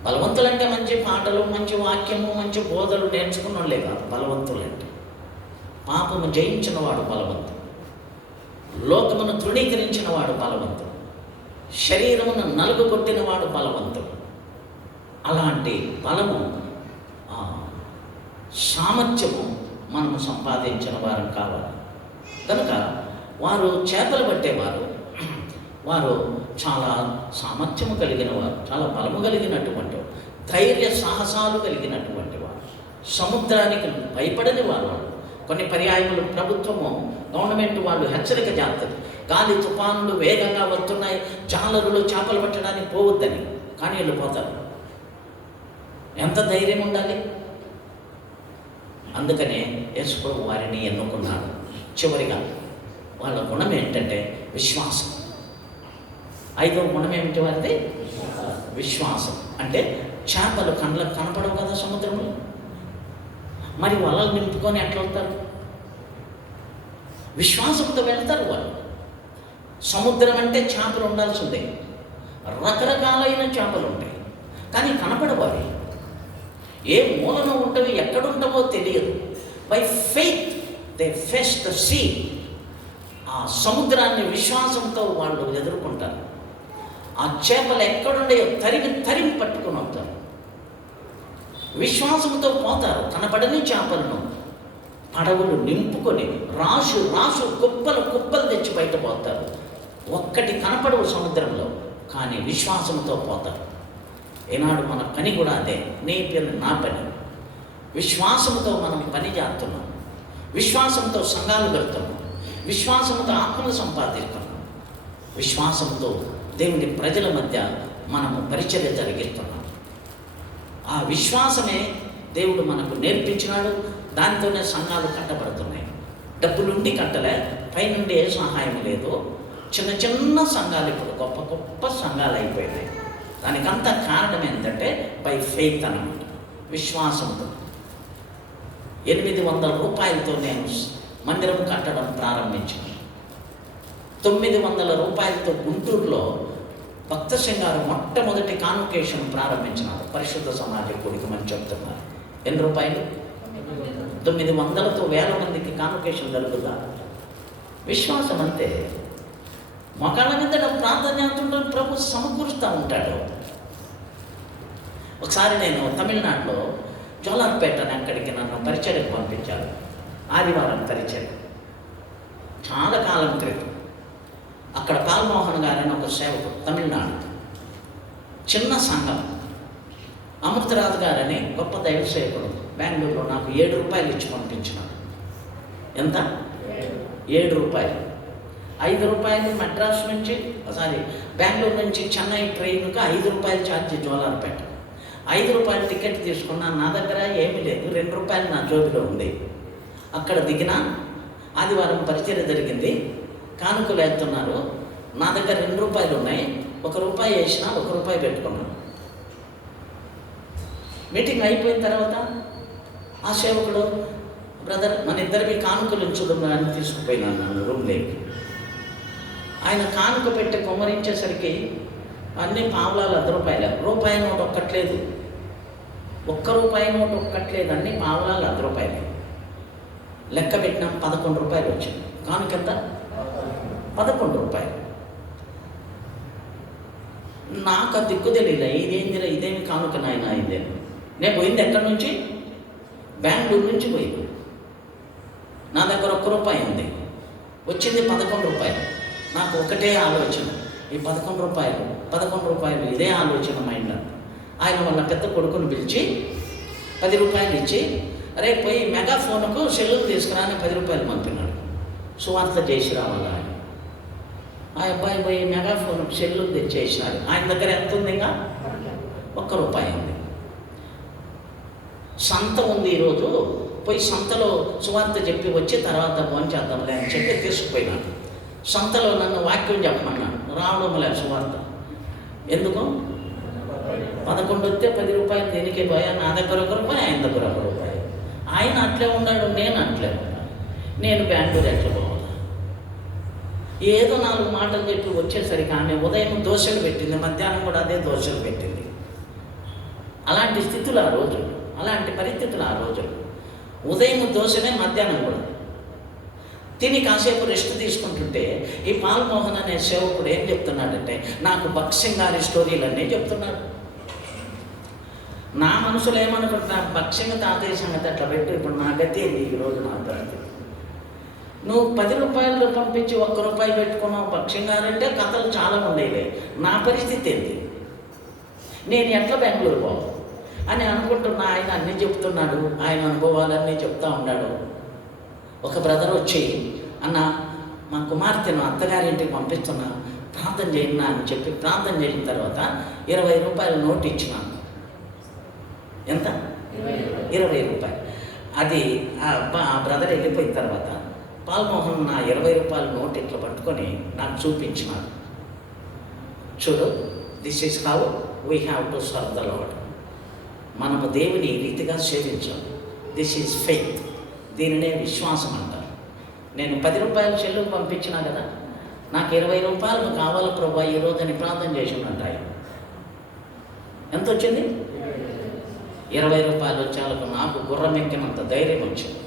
బలవంతులంటే మంచి పాటలు, మంచి వాక్యము, మంచి బోధలు నేర్చుకున్న వాళ్ళే కాదు బలవంతులంటే. పాపము జయించిన వాడు బలవంతుడు. లోకమును తృణీకరించిన వాడు బలవంతుడు. శరీరమును నలుగుకొట్టిన వాడు బలవంతుడు. అలాంటి బలము సామర్థ్యము మనము సంపాదించిన వారం కావాలి. కనుక వారు చేపలు పట్టేవారు, వారు చాలా సామర్థ్యము కలిగిన వారు, చాలా బలము కలిగినటువంటి వారు, ధైర్య సాహసాలు కలిగినటువంటి వారు, సముద్రానికి భయపడని వారు. కొన్ని పర్యాయములు ప్రభుత్వము, గవర్నమెంట్ వాళ్ళు హెచ్చరిక చేస్తారు, గాలి తుఫానులు వేగంగా వస్తున్నాయి, జాలరులు చేపలు పట్టడానికి పోవద్దని. కానీ వీళ్ళు పోతారు. ఎంత ధైర్యం ఉండాలి! అందుకనే యేసుప్రభు వారిని ఎన్నుకున్నాడు. చివరిగా వాళ్ళ గుణం ఏంటంటే విశ్వాసం. 5వ గుణం ఏమిటి వారిది? విశ్వాసం. అంటే చేపలు కళ్ళకు కనపడవు కదా సముద్రంలో, మరి వలలు నింపుకొని ఎట్లా వెళ్తారు? విశ్వాసంతో వెళ్తారు వాళ్ళు. సముద్రం అంటే చేపలు ఉండాల్సిందే. రకరకాలైన చేపలు ఉంటాయి, కానీ కనపడవు అవి. ఏ మూలన ఉంటవి, ఎక్కడుంటావో తెలియదు. By faith they face the sea. ఆ సముద్రాన్ని విశ్వాసంతో వాళ్ళు ఎదుర్కొంటారు. ఆ చేపలు ఎక్కడుండే తరిమి పట్టుకుని వస్తారు. విశ్వాసంతో పోతారు. కనపడని చేపలను పడవలు నింపుకొని రాసు కుప్పలు తెచ్చి బయట పోతారు. ఒక్కటి కనపడవు సముద్రంలో, కానీ విశ్వాసంతో పోతారు. ఈనాడు మన పని కూడా అదే. నీ పని, నా పని. విశ్వాసంతో మనం పని చేస్తున్నాం, విశ్వాసంతో సంఘాలు కడుతున్నాం, విశ్వాసంతో ఆత్మలు సంపాదిస్తున్నాం, విశ్వాసంతో దేవుని ప్రజల మధ్య మనము పరిచర్య జరిగిస్తున్నాం. ఆ విశ్వాసమే దేవుడు మనకు నేర్పించినాడు. దానితోనే సంఘాలు కట్టబడుతున్నాయి. డబ్బులుండి కట్టలే, పైనుండి ఏ సహాయం లేదు. చిన్న చిన్న సంఘాలు ఇప్పుడు గొప్ప గొప్ప సంఘాలు అయిపోయినాయి. దానికంతా కారణం ఏంటంటే బై ఫెయిత్ అన్నమాట, విశ్వాసంతో. 800 రూపాయలతో నేను మందిరం కట్టడం ప్రారంభించాను. 900 రూపాయలతో గుంటూరులో భక్త సింగారు మొట్టమొదటి కాన్వకేషన్ ప్రారంభించినారు. పరిశుద్ధ సమాజ కూడికి అని చెప్తున్నారు. ఎన్ని రూపాయలు? 900తో 1000 మందికి కాన్వకేషన్ జరుగుతుందా? విశ్వాసం అంతే. మొకాళ్ళ మీద ప్రార్థన చేస్తుంటాడు, ప్రభు సమకూరుస్తూ ఉంటాడు. ఒకసారి నేను తమిళనాడులో జోలార్పేట అక్కడికి నన్ను పరిచర్యకు పంపించారు. ఆదివారం పరిచర్య, చాలా కాలం క్రితం. అక్కడ పాల్మోహన్ గారని ఒక సేవకుడు, తమిళనాడు, చిన్న సంఘం. అమృతరాజు గారని గొప్ప దైవ సేవకుడు బెంగళూరులో నాకు 7 రూపాయలు ఇచ్చి పంపించినాడు. ఎంత? 7 రూపాయలు. 5 రూపాయలు మద్రాసు నుంచి, బెంగళూరు నుంచి చెన్నై ట్రైన్కి 5 రూపాయలు ఛార్జ్ జోలార్పేట. 5 రూపాయల టికెట్ తీసుకున్నా. నా దగ్గర ఏమీ లేదు, 2 రూపాయలు నా జోబిలో ఉంది. అక్కడ దిగినా, ఆదివారం పరిచర్య జరిగింది, కానుకలు వేస్తున్నారు. నా దగ్గర 2 రూపాయలు ఉన్నాయి. 1 రూపాయి వేసినా, 1 రూపాయి పెట్టుకున్నాను. మీటింగ్ అయిపోయిన తర్వాత ఆ సేవకుడు, బ్రదర్ మన ఇద్దరివి కానుకలు ఉంచుకున్నాను తీసుకుపోయినాను నన్ను రూమ్లోకి. ఆయన కానుక పెట్టి కుమ్మరించేసరికి అన్ని పావులాలు 10 రూపాయలు. రూపాయి నోటు ఒక్కట్లేదు, 1 రూపాయి నోటు ఒక్కట్లేదు, అన్ని పావులాలు 10 రూపాయలు. లెక్క పెట్టినా 11 రూపాయలు వచ్చింది. కానుకెంత? 11 రూపాయలు. నాకు ఆ దిక్కు తెలియలే, ఇదేమి కానుక నాయన ఇదే. నేను పోయింది ఎక్కడి నుంచి? బెంగళూరు నుంచి పోయింది. నా దగ్గర 1 రూపాయి ఉంది, వచ్చింది 11 రూపాయలు. నాకు ఒకటే ఆలోచన, ఈ 11 రూపాయలు ఇదే ఆలోచన మైండ్. ఆయన వాళ్ళ పెద్ద కొడుకుని పిలిచి 10 రూపాయలు ఇచ్చి, రేపు పోయి మెగాఫోన్కు సెల్లులు తీసుకురాని 10 రూపాయలు పంపినాడు. సువార్త చేసి రావాలా అని. ఆ అబ్బాయి పోయి మెగాఫోన్కు సెల్లులు తెచ్చేసినాడు. ఆయన దగ్గర ఎంత ఉంది? ఇంకా 1 రూపాయి ఉంది. సంత ఉంది ఈరోజు, పోయి సంతలో సువార్త చెప్పి వచ్చి తర్వాత భోంచేద్దాంలే అని చెప్పి తీసుకుపోయినాడు. సంతలో నన్ను వాక్యం చెప్పమన్నాడు, రావడం లేదు సువార్త. ఎందుకు? 11 వస్తే 10 రూపాయలు దేనికే పోయా? నా దగ్గర 1 రూపాయి, ఆయన దగ్గర 1 రూపాయి. ఆయన అట్లే ఉన్నాడు, నేను అట్లే ఉన్నాను. నేను బెంగళూరు ఎట్లా పోవాలి? ఏదో 4 మాటలు చెప్పి వచ్చేసరికి ఆమె ఉదయం దోశలు పెట్టింది, మధ్యాహ్నం కూడా అదే దోశలు పెట్టింది. అలాంటి స్థితులు ఆ రోజు, అలాంటి పరిస్థితులు ఆ రోజు. ఉదయం దోశనే, మధ్యాహ్నం కూడా. తిని కాసేపు రెస్ట్ తీసుకుంటుంటే ఈ పాల్మోహన్ అనే సేవకుడు ఏం చెప్తున్నాడంటే, నాకు భక్సింగారి స్టోరీలన్నీ చెప్తున్నాడు. నా మనసులో ఏమనుకుంటున్నా, పక్షంగా తాతయ్య సంగతి అట్లా పెట్టు, ఇప్పుడు నా గతి ఏంది ఈరోజు నా పరిస్థితి. నువ్వు 10 రూపాయలు పంపించి 1 రూపాయి పెట్టుకున్నావు పక్షంగా అంటే కథలు చాలా ఉండేవి. నా పరిస్థితి ఏంటి, నేను ఎట్లా బెంగళూరు పోవాలి అని అనుకుంటున్నా. ఆయన అన్నీ చెప్తున్నాడు, ఆయన అనుభవాలన్నీ చెప్తా ఉన్నాడు. ఒక బ్రదర్ వచ్చి, అన్న మా కుమార్తెను అత్తగారింటికి పంపిస్తున్నా, ప్రార్థన చేయండి అని చెప్పి ప్రార్థన చేసిన తర్వాత 20 రూపాయల నోటు ఇచ్చినాను. ఎంత? 20 రూపాయలు. అది ఆ బ్రదర్ వెళ్ళిపోయిన తర్వాత పాల్మోహన్ నా 20 రూపాయల నోటు ఇట్లా పట్టుకొని నాకు చూపించినాడు. చూడు, this is how we have to serve the lord. మనము దేవుని ఈ రీతిగా సేవించాలి. This is faith. దీనినే విశ్వాసం అంటారు. నేను 10 రూపాయలు చెల్లుకు పంపించినా కదా, నాకు 20 రూపాయలు కావాలి ప్రభా ఈరోజు అని ప్రార్థన చేసి ఉంటాయి. ఎంత వచ్చింది? 20 రూపాయలు వచ్చేలకు నాకు గుర్రం ఎక్కినంత ధైర్యం వచ్చింది.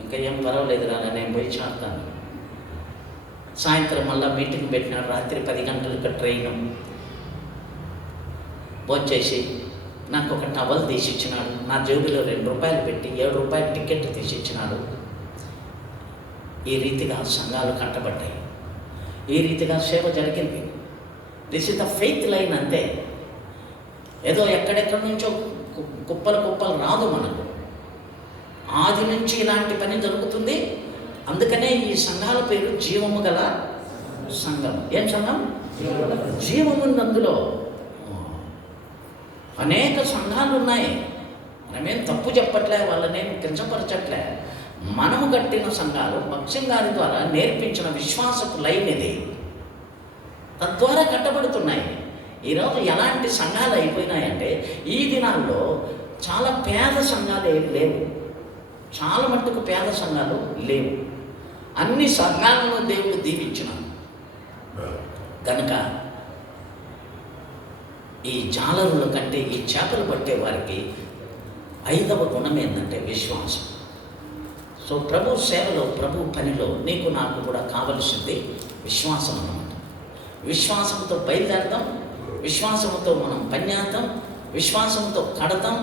ఇంకా ఏం పర్వాలేదు రా, నేను పోయి చేస్తాను. సాయంత్రం మళ్ళీ మీటింగ్ పెట్టినాడు. రాత్రి 10 గంటలకు ట్రైను. భోంచేసి నాకు ఒక టవల్ తీసిచ్చినాడు. నా జేబులో 2 రూపాయలు పెట్టి 7 రూపాయల టికెట్ తీసిచ్చినాడు. ఈ రీతిగా సంఘాలు కట్టబడ్డాయి. ఈ రీతిగా సేవ జరిగింది. This is the faith line. అంతే. ఏదో ఎక్కడెక్కడి నుంచో కుప్పలు రాదు మనకు. ఆది నుంచి ఇలాంటి పని జరుగుతుంది. అందుకనే ఈ సంఘాల పేరు జీవము గల సంఘం. ఏం సంఘం? జీవముంది అందులో. అనేక సంఘాలు ఉన్నాయి. మనమేం తప్పు చెప్పట్లే, వాళ్ళనేం కించపరచట్లే. మనము కట్టిన సంఘాలు భక్ష్యం గారి ద్వారా నేర్పించిన విశ్వాసపు లైన్ ఇది. తద్వారా కట్టబడుతున్నాయి. ఈరోజు ఎలాంటి సంఘాలు అయిపోయినాయంటే, ఈ దినాల్లో చాలా పేద సంఘాలు ఏమి లేవు. చాలా మట్టుకు పేద సంఘాలు లేవు. అన్ని సంఘాలను దేవుడు దీవించినాడు. కనుక ఈ జాలరుల కంటే ఈ చేపలు పట్టే వారికి 5వ గుణం ఏంటంటే విశ్వాసం. సో ప్రభు సేవలో, ప్రభు పనిలో నీకు నాకు కూడా కావలసింది విశ్వాసం అన్నమాట. విశ్వాసంతో బయలుదేరదాం, విశ్వాసంతో మనం పని చేద్దాం, విశ్వాసంతో కడతాం,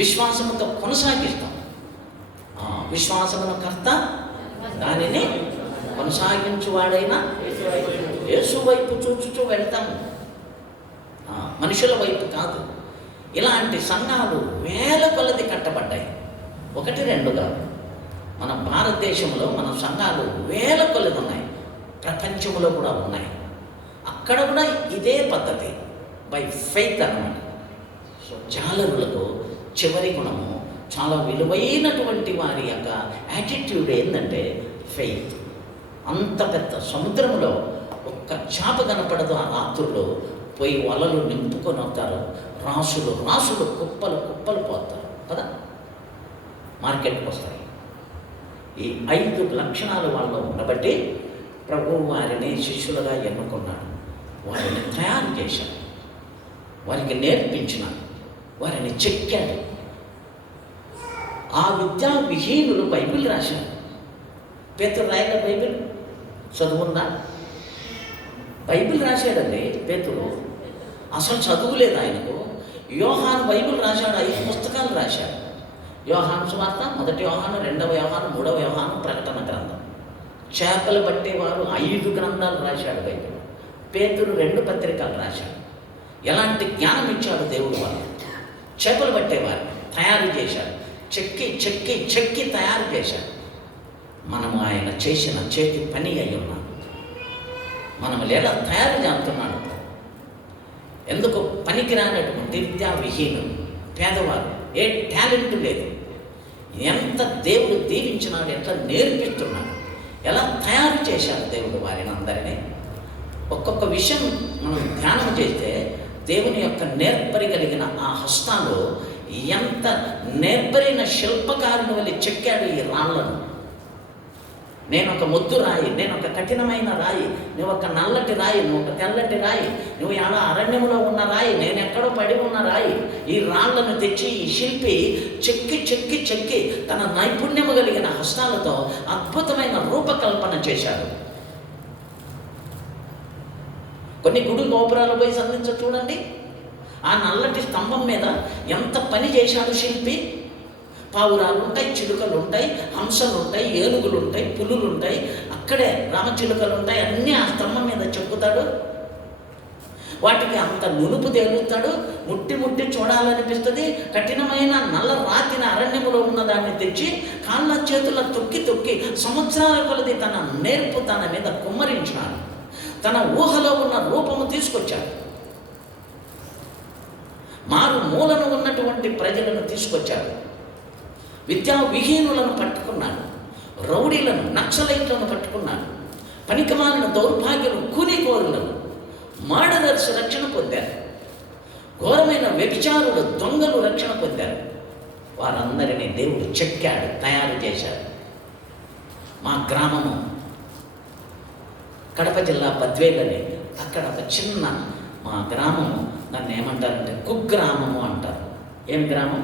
విశ్వాసంతో కొనసాగిస్తాం. విశ్వాసమును కర్త, దానిని కొనసాగించువాడైనా యేసు వైపు చూచుచూ వెళ్తాం, మనుషుల వైపు కాదు. ఇలాంటి సంఘాలు వేల కొలది కట్టబడ్డాయి. 1, 2 కాదు. మన భారతదేశంలో మన సంఘాలు వేల కొలది ఉన్నాయి. ప్రపంచంలో కూడా ఉన్నాయి. అక్కడ కూడా ఇదే పద్ధతి, బై ఫెయిత్ అన్నమాట. సో జాలరులకు చివరి గుణము, చాలా విలువైనటువంటి వారి యొక్క యాటిట్యూడ్ ఏంటంటే ఫెయిత్. అంత పెద్ద సముద్రంలో ఒక్క చేప కనపడదు. ఆ రాత్రుల్లో పోయి వలలు నింపుకొని అవుతారు. రాసులు రాసులు, కుప్పలు కుప్పలు పోతారు కదా, మార్కెట్కి వస్తాయి. ఈ 5 లక్షణాలు వాళ్ళు ఉండబట్టి ప్రభువు వారిని శిష్యులుగా ఎన్నుకున్నాడు. వారిని తయారు చేశాడు, వారికి నేర్పించినాడు, వారిని చెక్కాడు. ఆ విద్యా విహీనులు బైబిల్ రాశారు. పేతురు రాయల బైబిల్ చదువుందా? బైబిల్ రాశాడండి పేతురు. అసలు చదువులేదు ఆయనకు. యోహాను బైబిల్ రాశాడు. 5 పుస్తకాలు రాశాడు. యోహాను సువార్త, 1 యోహాను, 2వ యోహాను, 3వ యోహాను, ప్రకటన గ్రంథం. చేపలు పట్టేవారు 5 గ్రంథాలు రాశాడు బైబిల్. పేతురు 2 పత్రికలు రాశాడు. ఎలాంటి జ్ఞానం ఇచ్చాడు దేవుడు వాళ్ళు. చేపలు పట్టేవారు తయారు చేశాడు. చెక్కి చెక్కి చెక్కి తయారు చేశాడు. మనము ఆయన చేసిన చేతి పని అయి ఉన్నాం. మనం ఎలా తయారు చేస్తున్నాడు. ఎందుకు పనికిరానటువంటి విద్యా విహీనులు, పేదవారు, ఏ టాలెంట్ లేదు. ఎంత దేవుడు దీవించినాడు, ఎట్లా నేర్పిస్తున్నాడు, ఎలా తయారు చేశాడు దేవుడు వారిని అందరినీ. ఒక్కొక్క విషయం మనం ధ్యానం చేస్తే దేవుని యొక్క నేర్పరి కలిగిన ఆ హస్తాలు ఎంత నేర్పరైన శిల్పకారుని వల్ల చెక్కాడు ఈ రాళ్లను. నేను ఒక ముద్దు రాయి, నేను ఒక కఠినమైన రాయి, నువ్వు ఒక నల్లటి రాయి, నువ్వు ఒక తెల్లటి రాయి, నువ్వు ఎలా అరణ్యంలో ఉన్న రాయి, నేను ఎక్కడో పడి ఉన్న రాయి. ఈ రాళ్లను తెచ్చి ఈ శిల్పి చెక్కి చెక్కి చెక్కి తన నైపుణ్యము కలిగిన హస్తాలతో అద్భుతమైన రూపకల్పన చేశాడు. కొన్ని గుడి గోపురాలు పోయి సంధించ చూడండి, ఆ నల్లటి స్తంభం మీద ఎంత పని చేశాడు శిల్పి. పావురాలు ఉంటాయి, చిలుకలు ఉంటాయి, హంసలు ఉంటాయి, ఏనుగులు ఉంటాయి, పులులు ఉంటాయి, అక్కడే రామచిలుకలు ఉంటాయి, అన్నీ ఆ స్తంభం మీద చెక్కుతాడు. వాటికి అంత నునుపు తేలుస్తాడు. ముట్టి ముట్టి చూడాలనిపిస్తుంది. కఠినమైన నల్ల రాతిన అరణ్యములో ఉన్నదాన్ని తెచ్చి కాళ్ళ చేతుల తొక్కి తొక్కి సంవత్సరాల కొలది తన నేర్పు తన మీద కుమ్మరించాడు. తన ఊహలో ఉన్న రూపము తీసుకొచ్చాడు. మారు మూలను ఉన్నటువంటి ప్రజలను తీసుకొచ్చాడు. విద్యా విహీనులను పట్టుకున్నాడు. రౌడీలను, నక్సలైట్లను పట్టుకున్నాడు. పనికిమాలిన దౌర్భాగ్యులు, కూలికోరులను, మర్డరర్స్ రక్షణ పొందారు. ఘోరమైన వ్యభిచారులు, దొంగలు రక్షణ పొందారు. వారందరినీ దేవుడు చెక్కాడు, తయారు చేశాడు. మా గ్రామము కడప జిల్లా బద్వేలని, అక్కడ ఒక చిన్న మా గ్రామము, దాన్ని ఏమంటారంటే కుగ్రామము అంటారు. ఏం గ్రామం?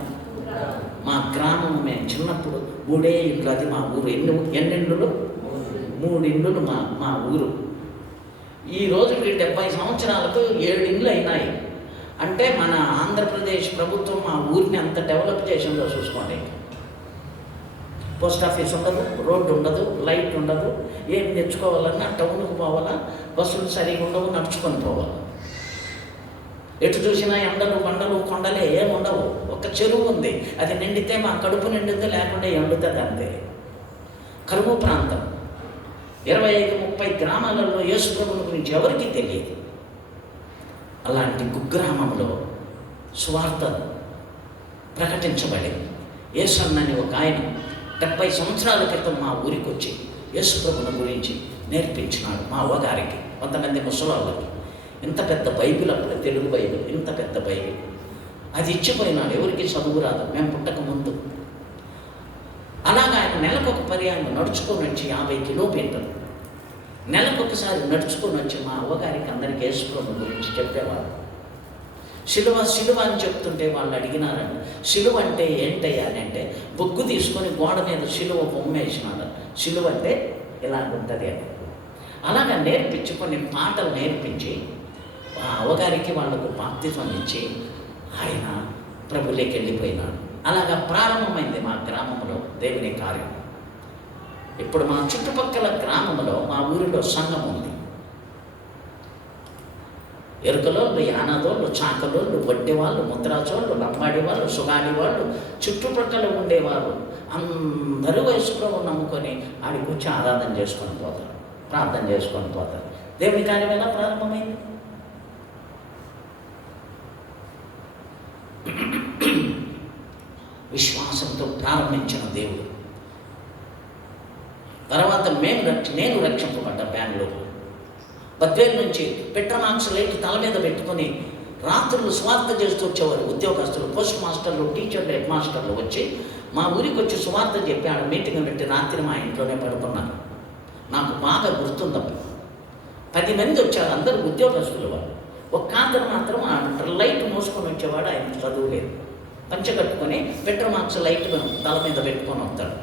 మా గ్రామము. మేము చిన్నప్పుడు 3 ఇండ్లు, అది మా ఊరు. ఎన్నిండ్లు? 3 ఇండ్లు మా ఊరు. ఈ రోజుకి 70 సంవత్సరాలకు 7 ఇండ్లు అయినాయి. అంటే మన ఆంధ్రప్రదేశ్ ప్రభుత్వం మా ఊరిని అంత డెవలప్ చేసిందో చూసుకోండి. పోస్ట్ ఆఫీస్ ఉండదు, రోడ్డు ఉండదు, లైట్ ఉండదు. ఏం తెచ్చుకోవాలన్నా టౌన్కి పోవాలా, బస్సులు సరిగా ఉండవు, నడుచుకొని పోవాలి. ఎటు చూసినా ఎండలు, బండలు, కొండలే ఏముండవు. ఒక చెరువు ఉంది, అది నిండితే మా కడుపు నిండుతుంది, లేకుండా ఎండుతుంది అంతే. కరువు ప్రాంతం. 25-30 గ్రామాలలో యేసు ప్రభువుని గురించి ఎవరికీ తెలియదు. అలాంటి కుగ్రామంలో సువార్త ప్రకటించబడింది. యేసన్నని ఒక ఆయన 70 సంవత్సరాల క్రితం మా ఊరికి వచ్చి యేసు ప్రభువుని గురించి నేర్పించినాడు మా అవ్వగారికి, కొంతమంది ముసలాళ్ళకి. ఇంత పెద్ద బైబిల్, అప్పుడు తెలుగు బైబిల్, ఇంత పెద్ద బైబిల్. అది ఇచ్చిపోయినాడు. ఎవరికి చదువు రాదు, మేము పుట్టక ముందు. అలాగా ఆయన నెలకొక పర్యాయం నడుచుకొని వచ్చి 50 కిలోమీటర్లు నెలకొకసారి నడుచుకొని వచ్చి మా అవ్వగారికి అందరికీ యేసు ప్రభువు గురించి చెప్పేవాడు. శిలువ శిలువ అని చెప్తుంటే వాళ్ళు అడిగినారండి, శిలువ అంటే ఏంటయ్యా అని. అంటే బొగ్గు తీసుకొని గోడ మీద శిలువ బొమ్మ వేసినాడు. శిలువ అంటే ఇలా ఉంటుంది అని. అలాగా నేర్పించి కొన్ని పాటలు నేర్పించి ఆ అవ్వగారికి వాళ్ళకు బాప్తిజం ఇచ్చి ఆయన ప్రభువులోకి వెళ్ళిపోయినాడు. అలాగా ప్రారంభమైంది మా గ్రామంలో దేవుని కార్యం. ఇప్పుడు మా చుట్టుపక్కల గ్రామంలో, మా ఊరిలో సంఘం ఉంది. ఎరుకలోళ్ళు, యానాదోళ్ళు, చాకలోళ్ళు, వడ్డీ వాళ్ళు, ముద్రాచోళ్ళు, లంబాడి వాళ్ళు, సుగాడి వాళ్ళు, చుట్టుపక్కల ఉండేవారు అందరూ వయసులో నమ్ముకొని ఆడికి వచ్చి ఆరాధన చేసుకొని పోతారు, ప్రార్థన చేసుకొని పోతారు. దేవుని కార్యం ఎలా ప్రారంభమైంది? విశ్వాసంతో ప్రారంభించిన దేవుడు. తర్వాత నేను రక్షింపబడ్డా. బెంగళూరు బద్వేలు నుంచి పెట్రోమాక్స్ లైట్ తల మీద పెట్టుకొని రాత్రులు సువార్త చేస్తూ వచ్చేవారు ఉద్యోగస్తులు, పోస్ట్ మాస్టర్లు, టీచర్లు, హెడ్ మాస్టర్లు వచ్చి మా ఊరికి వచ్చి సువార్త చెప్పి ఆడ మీటింగ్ పెట్టి రాత్రి మా ఇంట్లోనే పడుకున్నారు. నాకు బాగా గుర్తుందప్పుడు 10 మంది వచ్చారు, అందరూ ఉద్యోగస్తులు. వాళ్ళు ఒక కాంతరు మాత్రం ఆ లైట్ మోసుకొని వచ్చేవాడు. ఆయన చదువు లేదు, పంచ కట్టుకొని పెట్రోమాక్స్ లైట్ తల మీద పెట్టుకొని వస్తాడు.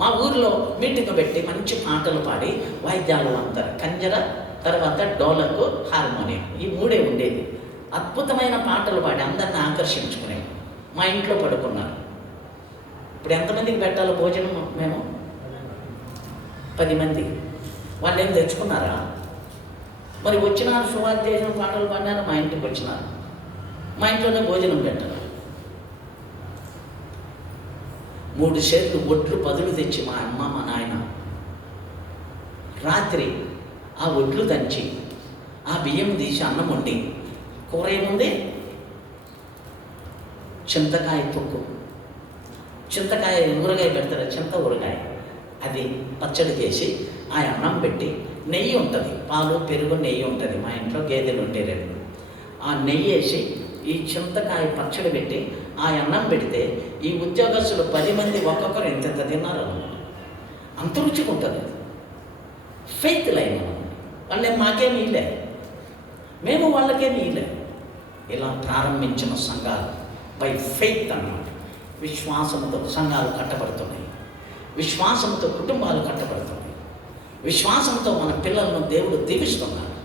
మా ఊరిలో మీటింగ్ పెట్టి మంచి పాటలు పాడి వాయిద్యాలు అంటారు. కంజర, తర్వాత డోలకు, హార్మోనియం, ఈ 3 ఉండేది. అద్భుతమైన పాటలు పాడి అందరిని ఆకర్షించుకునేవి. మా ఇంట్లో పడుకున్నారు. ఇప్పుడు ఎంతమందికి పెట్టాలో భోజనం? మేము 10 మంది. వాళ్ళు ఏం తెచ్చుకున్నారా? మరి వచ్చినారు, సువార్త చేసిన పాటలు పాడినారు, మా ఇంటికి వచ్చినారు. మా ఇంట్లోనే భోజనం పెట్టారు. 3 సేర్లు ఒడ్లు పదులు తెచ్చి మా అమ్మ, మా నాయన రాత్రి ఆ ఒడ్లు దంచి ఆ బియ్యం తీసి అన్నం వండి, కూర ఏముంది? చింతకాయ తొక్కు, చింతకాయ ఊరగాయ పెడతారు, చింత ఊరగాయ, అది పచ్చడి చేసి ఆ అన్నం పెట్టి, నెయ్యి ఉంటుంది, పాలు, పెరుగు, నెయ్యి ఉంటుంది. మా ఇంట్లో గేదెలు ఉంటే 2. ఆ నెయ్యి వేసి ఈ చింతకాయ పచ్చడి పెట్టి ఆ అన్నం పెడితే ఈ ఉద్యోగస్తులు 10 మంది ఒక్కొక్కరు ఎంత తిన్నారు. అంత రుచిగా ఉంటుంది. Faith line. వాళ్ళే మాకేమీ ఇలే, మేము వాళ్ళకేమీ ఇలే. ఇలా ప్రారంభించిన సంఘాలు బై ఫెయిత్ అన్నమాట. విశ్వాసంతో సంఘాలు కట్టబడుతున్నాయి, విశ్వాసంతో కుటుంబాలు కట్టబడుతున్నాయి, విశ్వాసంతో మన పిల్లలను దేవుడు దీవిస్తున్నాడు.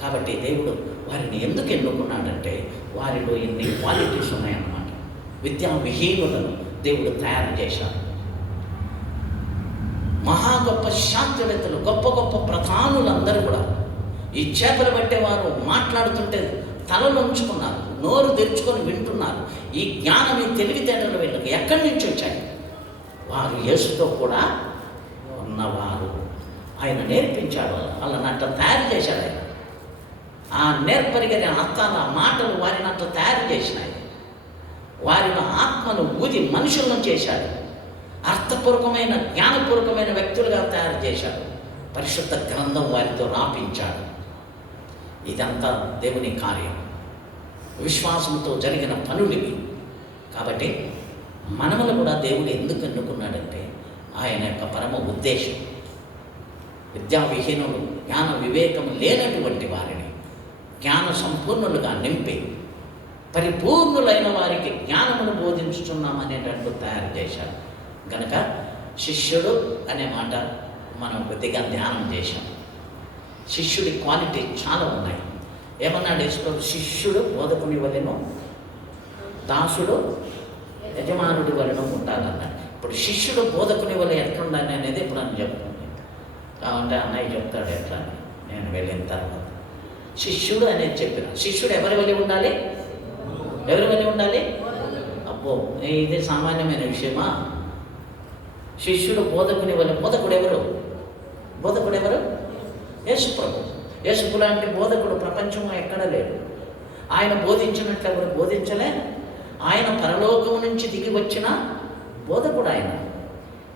కాబట్టి దేవుడు వారిని ఎందుకు ఎన్నుకున్నాడంటే వారిలో ఇన్ని క్వాలిటీస్ ఉన్నాయన్నమాట. విద్యా విహీనులను దేవుడు తయారు చేశాడు. మహా గొప్ప శాస్త్రవేత్తలు, గొప్ప గొప్ప ప్రధానులందరూ కూడా ఈ చేపలు పట్టేవారు మాట్లాడుతుంటే తలలు ఉంచుకున్నారు, నోరు తెరుచుకొని వింటున్నారు. ఈ జ్ఞానం, ఈ తెలివితేటలు వీళ్ళకి ఎక్కడి నుంచి వచ్చాయి? వారు యేసుతో కూడా ఉన్నవారు. ఆయన నేర్పించాడు, వాళ్ళని అట్లా తయారు చేశాడు ఆయన. ఆ నేర్పరిగిన అర్థాల మాటలు వారిని అట్లా తయారు చేసినాయి. వారిని ఆత్మను ఊది మనుషులను చేశాడు. అర్థపూర్వకమైన, జ్ఞానపూర్వకమైన వ్యక్తులుగా తయారు చేశాడు. పరిశుద్ధ గ్రంథం వారితో రాపించాడు. ఇదంతా దేవుని కార్యం, విశ్వాసంతో జరిగిన పనులివి. కాబట్టి మనములు కూడా దేవుడు ఎందుకు ఎన్నుకున్నాడంటే ఆయన యొక్క పరమ ఉద్దేశం విద్యా విహీనులు, జ్ఞాన వివేకం లేనటువంటి వారిని జ్ఞాన సంపూర్ణులుగా నింపి పరిపూర్ణులైన వారికి జ్ఞానమును బోధించుతున్నామనేటట్టు తయారు చేశాడు. కనుక శిష్యుడు అనే మాట మనం కొద్దిగా ధ్యానం చేశాం. శిష్యుడి క్వాలిటీ చాలా ఉన్నాయి. ఏమన్నాడు యేసుప్రభు? శిష్యుడు బోధకుని వలెను, దాసుడు యజమానుడి వలెను ఉండాలన్నాడు. ఇప్పుడు శిష్యుడు బోధకుని వలె ఎట్లుండాలి అనేది ఇప్పుడు అని చెప్తుంది. కాబట్టి అన్నయ్య చెప్తాడు ఎట్లా అని నేను వెళ్ళిన తర్వాత. శిష్యుడు అనేది చెప్పిన. శిష్యుడు ఎవరి వలె ఉండాలి? ఎవరి వలె ఉండాలి? అబ్బో, ఇది సామాన్యమైన విషయమా? శిష్యుడు బోధకుని వలె. బోధకుడు ఎవరు? బోధకుడు ఎవరు? యేసుప్రభు. యేసు లాంటి బోధకుడు ప్రపంచంలో ఎక్కడ లేడు. ఆయన బోధించినట్లు ఎవరు బోధించలే. ఆయన పరలోకం నుంచి దిగి వచ్చిన బోధకుడు ఆయన.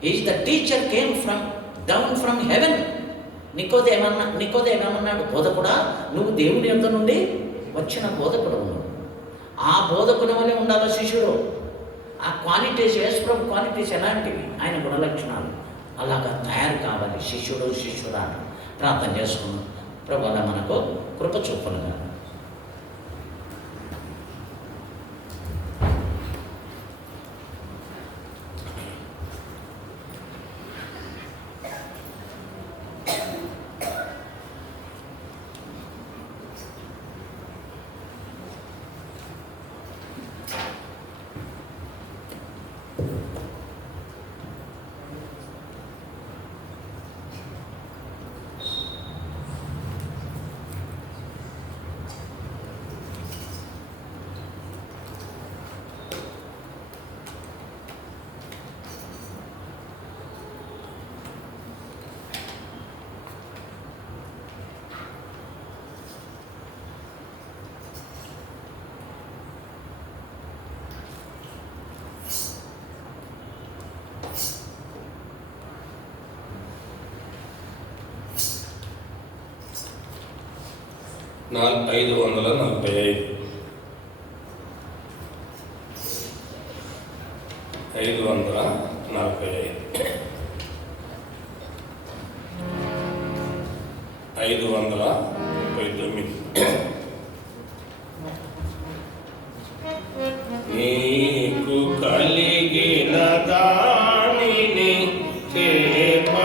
Is the teacher came down from heaven. నికోదేమన్నాడు? బోధకుడా, నువ్వు దేవుని యొద్ద నుండి వచ్చిన బోధకుడు ఉన్నావు. ఆ బోధకుని వలె ఉండాలి శిష్యుడు. ఆ క్వాలిటీస్, యేసుప్రభు క్వాలిటీస్ ఎలాంటివి? ఆయన గుణలక్షణాలు అలాగా తయారు కావాలి శిష్యుడా. ప్రార్థన చేసుకున్నాం. ప్రభు అలా మనకు కృప చూపనుగా. $545 539. నీకు కలిగిన దానిని చేపట్టుము,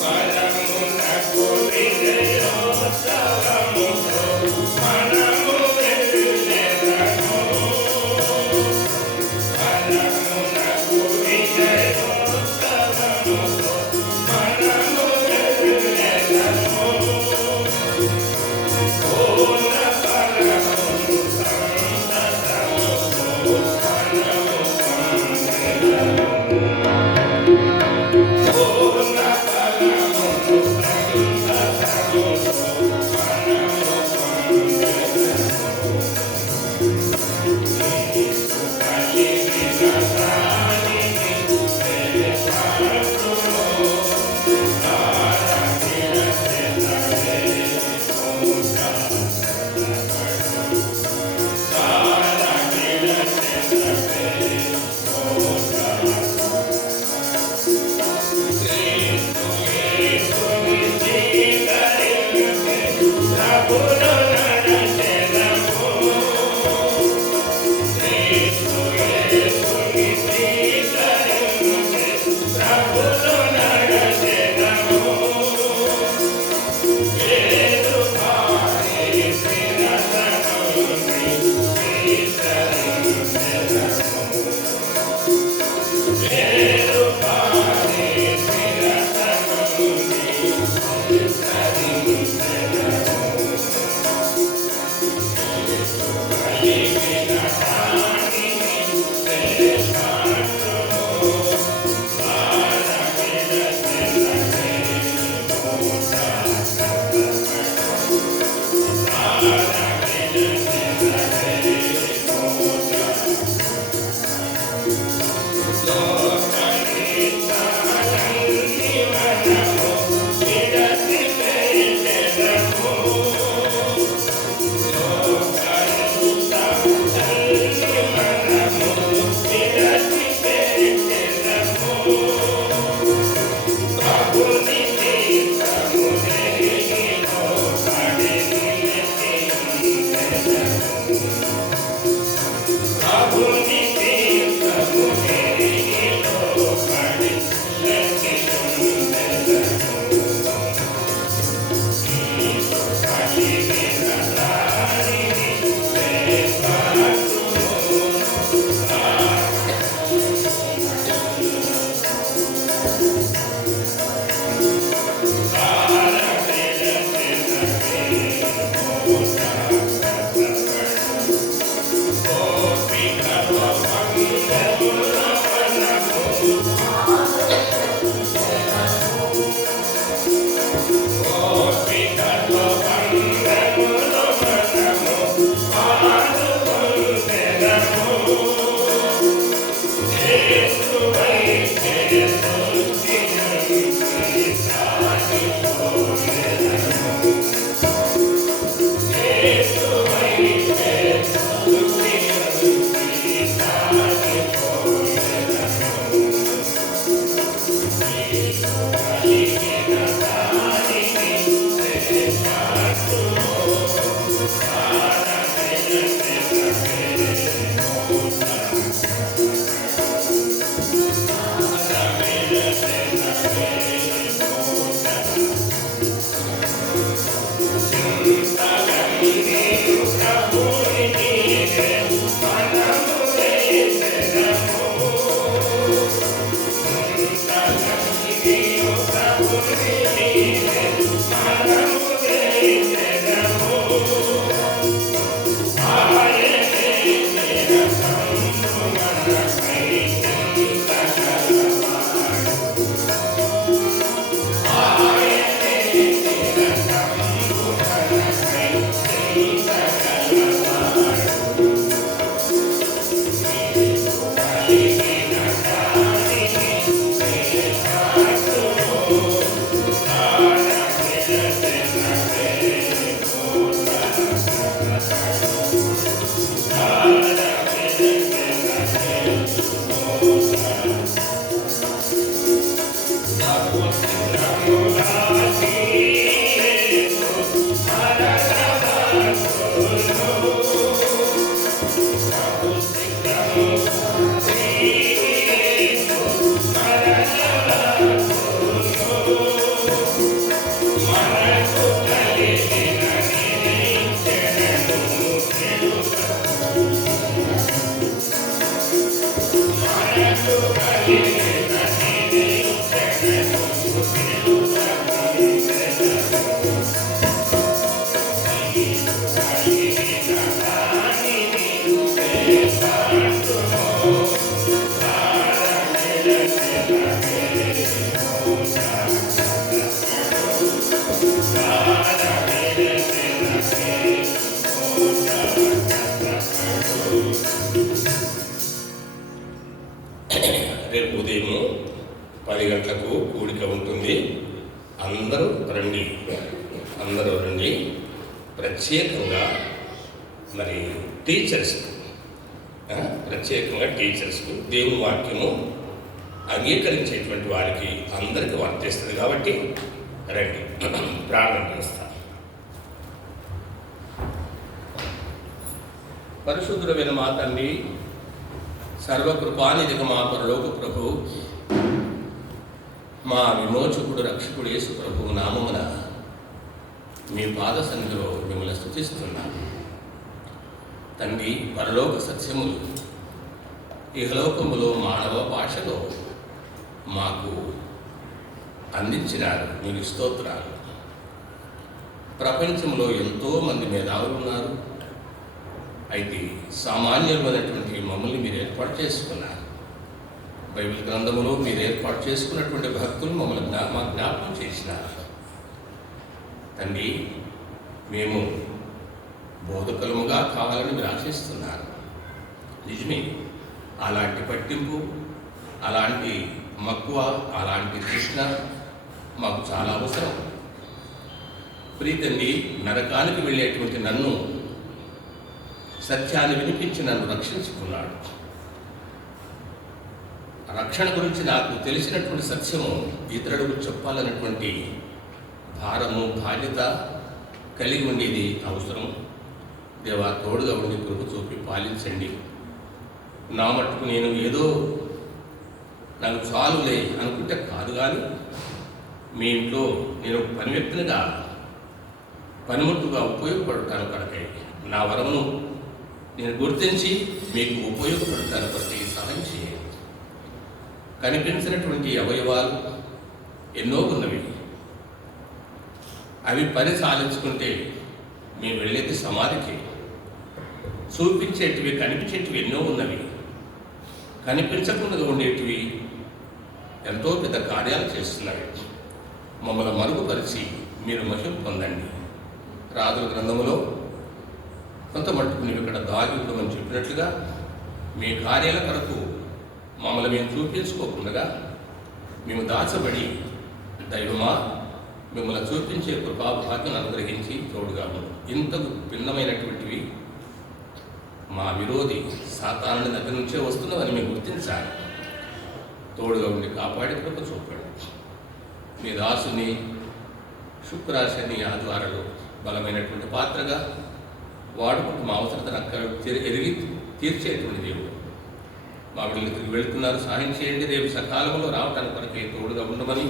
పరమునకు రేపు ఉదయం 10 గంటలకు కూడిక ఉంటుంది. అందరూ రండి. ప్రత్యేకంగా మరి టీచర్స్కు దేవుని వాక్యము అంగీకరించేటువంటి వారికి అందరికీ వర్తిస్తుంది కాబట్టి రండి. ప్రార్థన చేస్తాం. పరిశుద్ధుడైన మా తండ్రి, సర్వకృపానిధిగా మా పరలోక ప్రభు, మా విమోచకుడు రక్షకుడు యేసు ప్రభు నామమున మీ పాద సన్నిధిలో మిమ్మల్ని స్తుతిస్తున్నాను. తండ్రి, పరలోక సత్యములు ఇహలోకములో మానవ భాషలో మాకు అందించినారు. మీకు స్తోత్రాలు. ప్రపంచంలో ఎంతోమంది మేధావులు ఉన్నారు. అయితే సామాన్యులైనటువంటి మమ్మల్ని మీరు ఏర్పాటు చేసుకున్నారు. బైబిల్ గ్రంథములో మీరు ఏర్పాటు చేసుకున్నటువంటి భక్తులు మమ్మల్ని మా జ్ఞాపకం చేసినారు. తండ్రి, మేము బోధకులముగా కావాలని మీరు ఆశిస్తున్నారు. నిజమే, అలాంటి పట్టింపు, అలాంటి మక్కువ, అలాంటి తృష్ణ మాకు చాలా అవసరం. ప్రీతండి, నరకానికి వెళ్ళేటువంటి నన్ను సత్యాన్ని వినిపించి నన్ను రక్షించుకున్నాడు. రక్షణ గురించి నాకు తెలిసినటువంటి సత్యము ఇతరులకు చెప్పాలన్నటువంటి భారము, బాధ్యత కలిగి ఉండేది అవసరం. దేవా, తోడుగా ఉండి కృప చూపి పాలించండి. నా మట్టుకు నేను ఏదో నాకు చాలులే అనుకుంటే కాదు, కానీ మీ ఇంట్లో నేను పని వ్యక్తినిగా పనిముట్టుగా ఉపయోగపడటాను కొరకై నా వరమును నేను గుర్తించి మీకు ఉపయోగపడటాను కొరకై సహాయం చేయండి. కనిపించినటువంటి అవయవాలు ఎన్నో ఉన్నవి. అవి పని సాధించుకుంటే మేము వెళ్ళేది సమాధికి. చూపించేటివి, కనిపించేటివి ఎన్నో ఉన్నవి. కనిపించకుండా ఉండేటివి ఎంతో పెద్ద కార్యాలు చేస్తున్నవి. మమ్మల్ని మరుగుపరిచి మీరు మహిమ పొందండి. రాజుల గ్రంథములో కొంత మట్టుకు నువ్వు ఇక్కడ దాగి ఉండమని చెప్పినట్లుగా మీ కార్యాల కొరకు మమ్మల్ని మేము చూపించుకోకుండా మేము దాచబడి దైవమా మిమ్మల్ని చూపించే కృపాభాగ్యం అనుగ్రహించి తోడుగా ఉండు. ఇంతకు భిన్నమైనటువంటివి మా విరోధి సాతానుడి దగ్గర నుంచే వస్తున్నవని మేము గుర్తించాలి. తోడుగా ఉండి కాపాడి కృప చూపండి. మీ దాసుని శుక్ర శని ఆదివారాలు బలమైనటువంటి పాత్రగా వాడుకుంటూ మా అవసరతను అక్కడ ఎరిగి తీర్చేటువంటి దేవుడు. మా బిడ్డలు తిరిగి వెళ్తున్నారు, సహాయం చేయండి. రేపు సకాలంలో రావడానికి కొరకే తోడుగా ఉండమని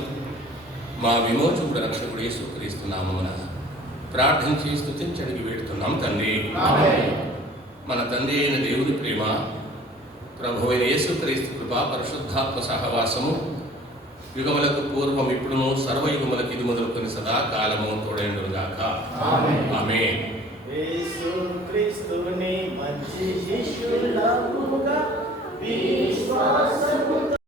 మా విమోచకుడు రక్షకుడు యేసుక్రీస్తున్నామన ప్రార్థించి స్తుతించడానికి వేడుతున్నాం తండ్రి. మన తండ్రి అయిన దేవుని ప్రేమ, ప్రభువైన యేసుక్రీస్తు కృప, పరిశుద్ధాత్మ సహవాసము యుగములకు పూర్వం ఇప్పుడును సర్వయుగములకు ఇది మొదలుకొని సదాకాలము తోడైండుగాక. ఆమేన్. యేసుక్రీస్తుని మంచి శిష్యులముగా విశ్వాసము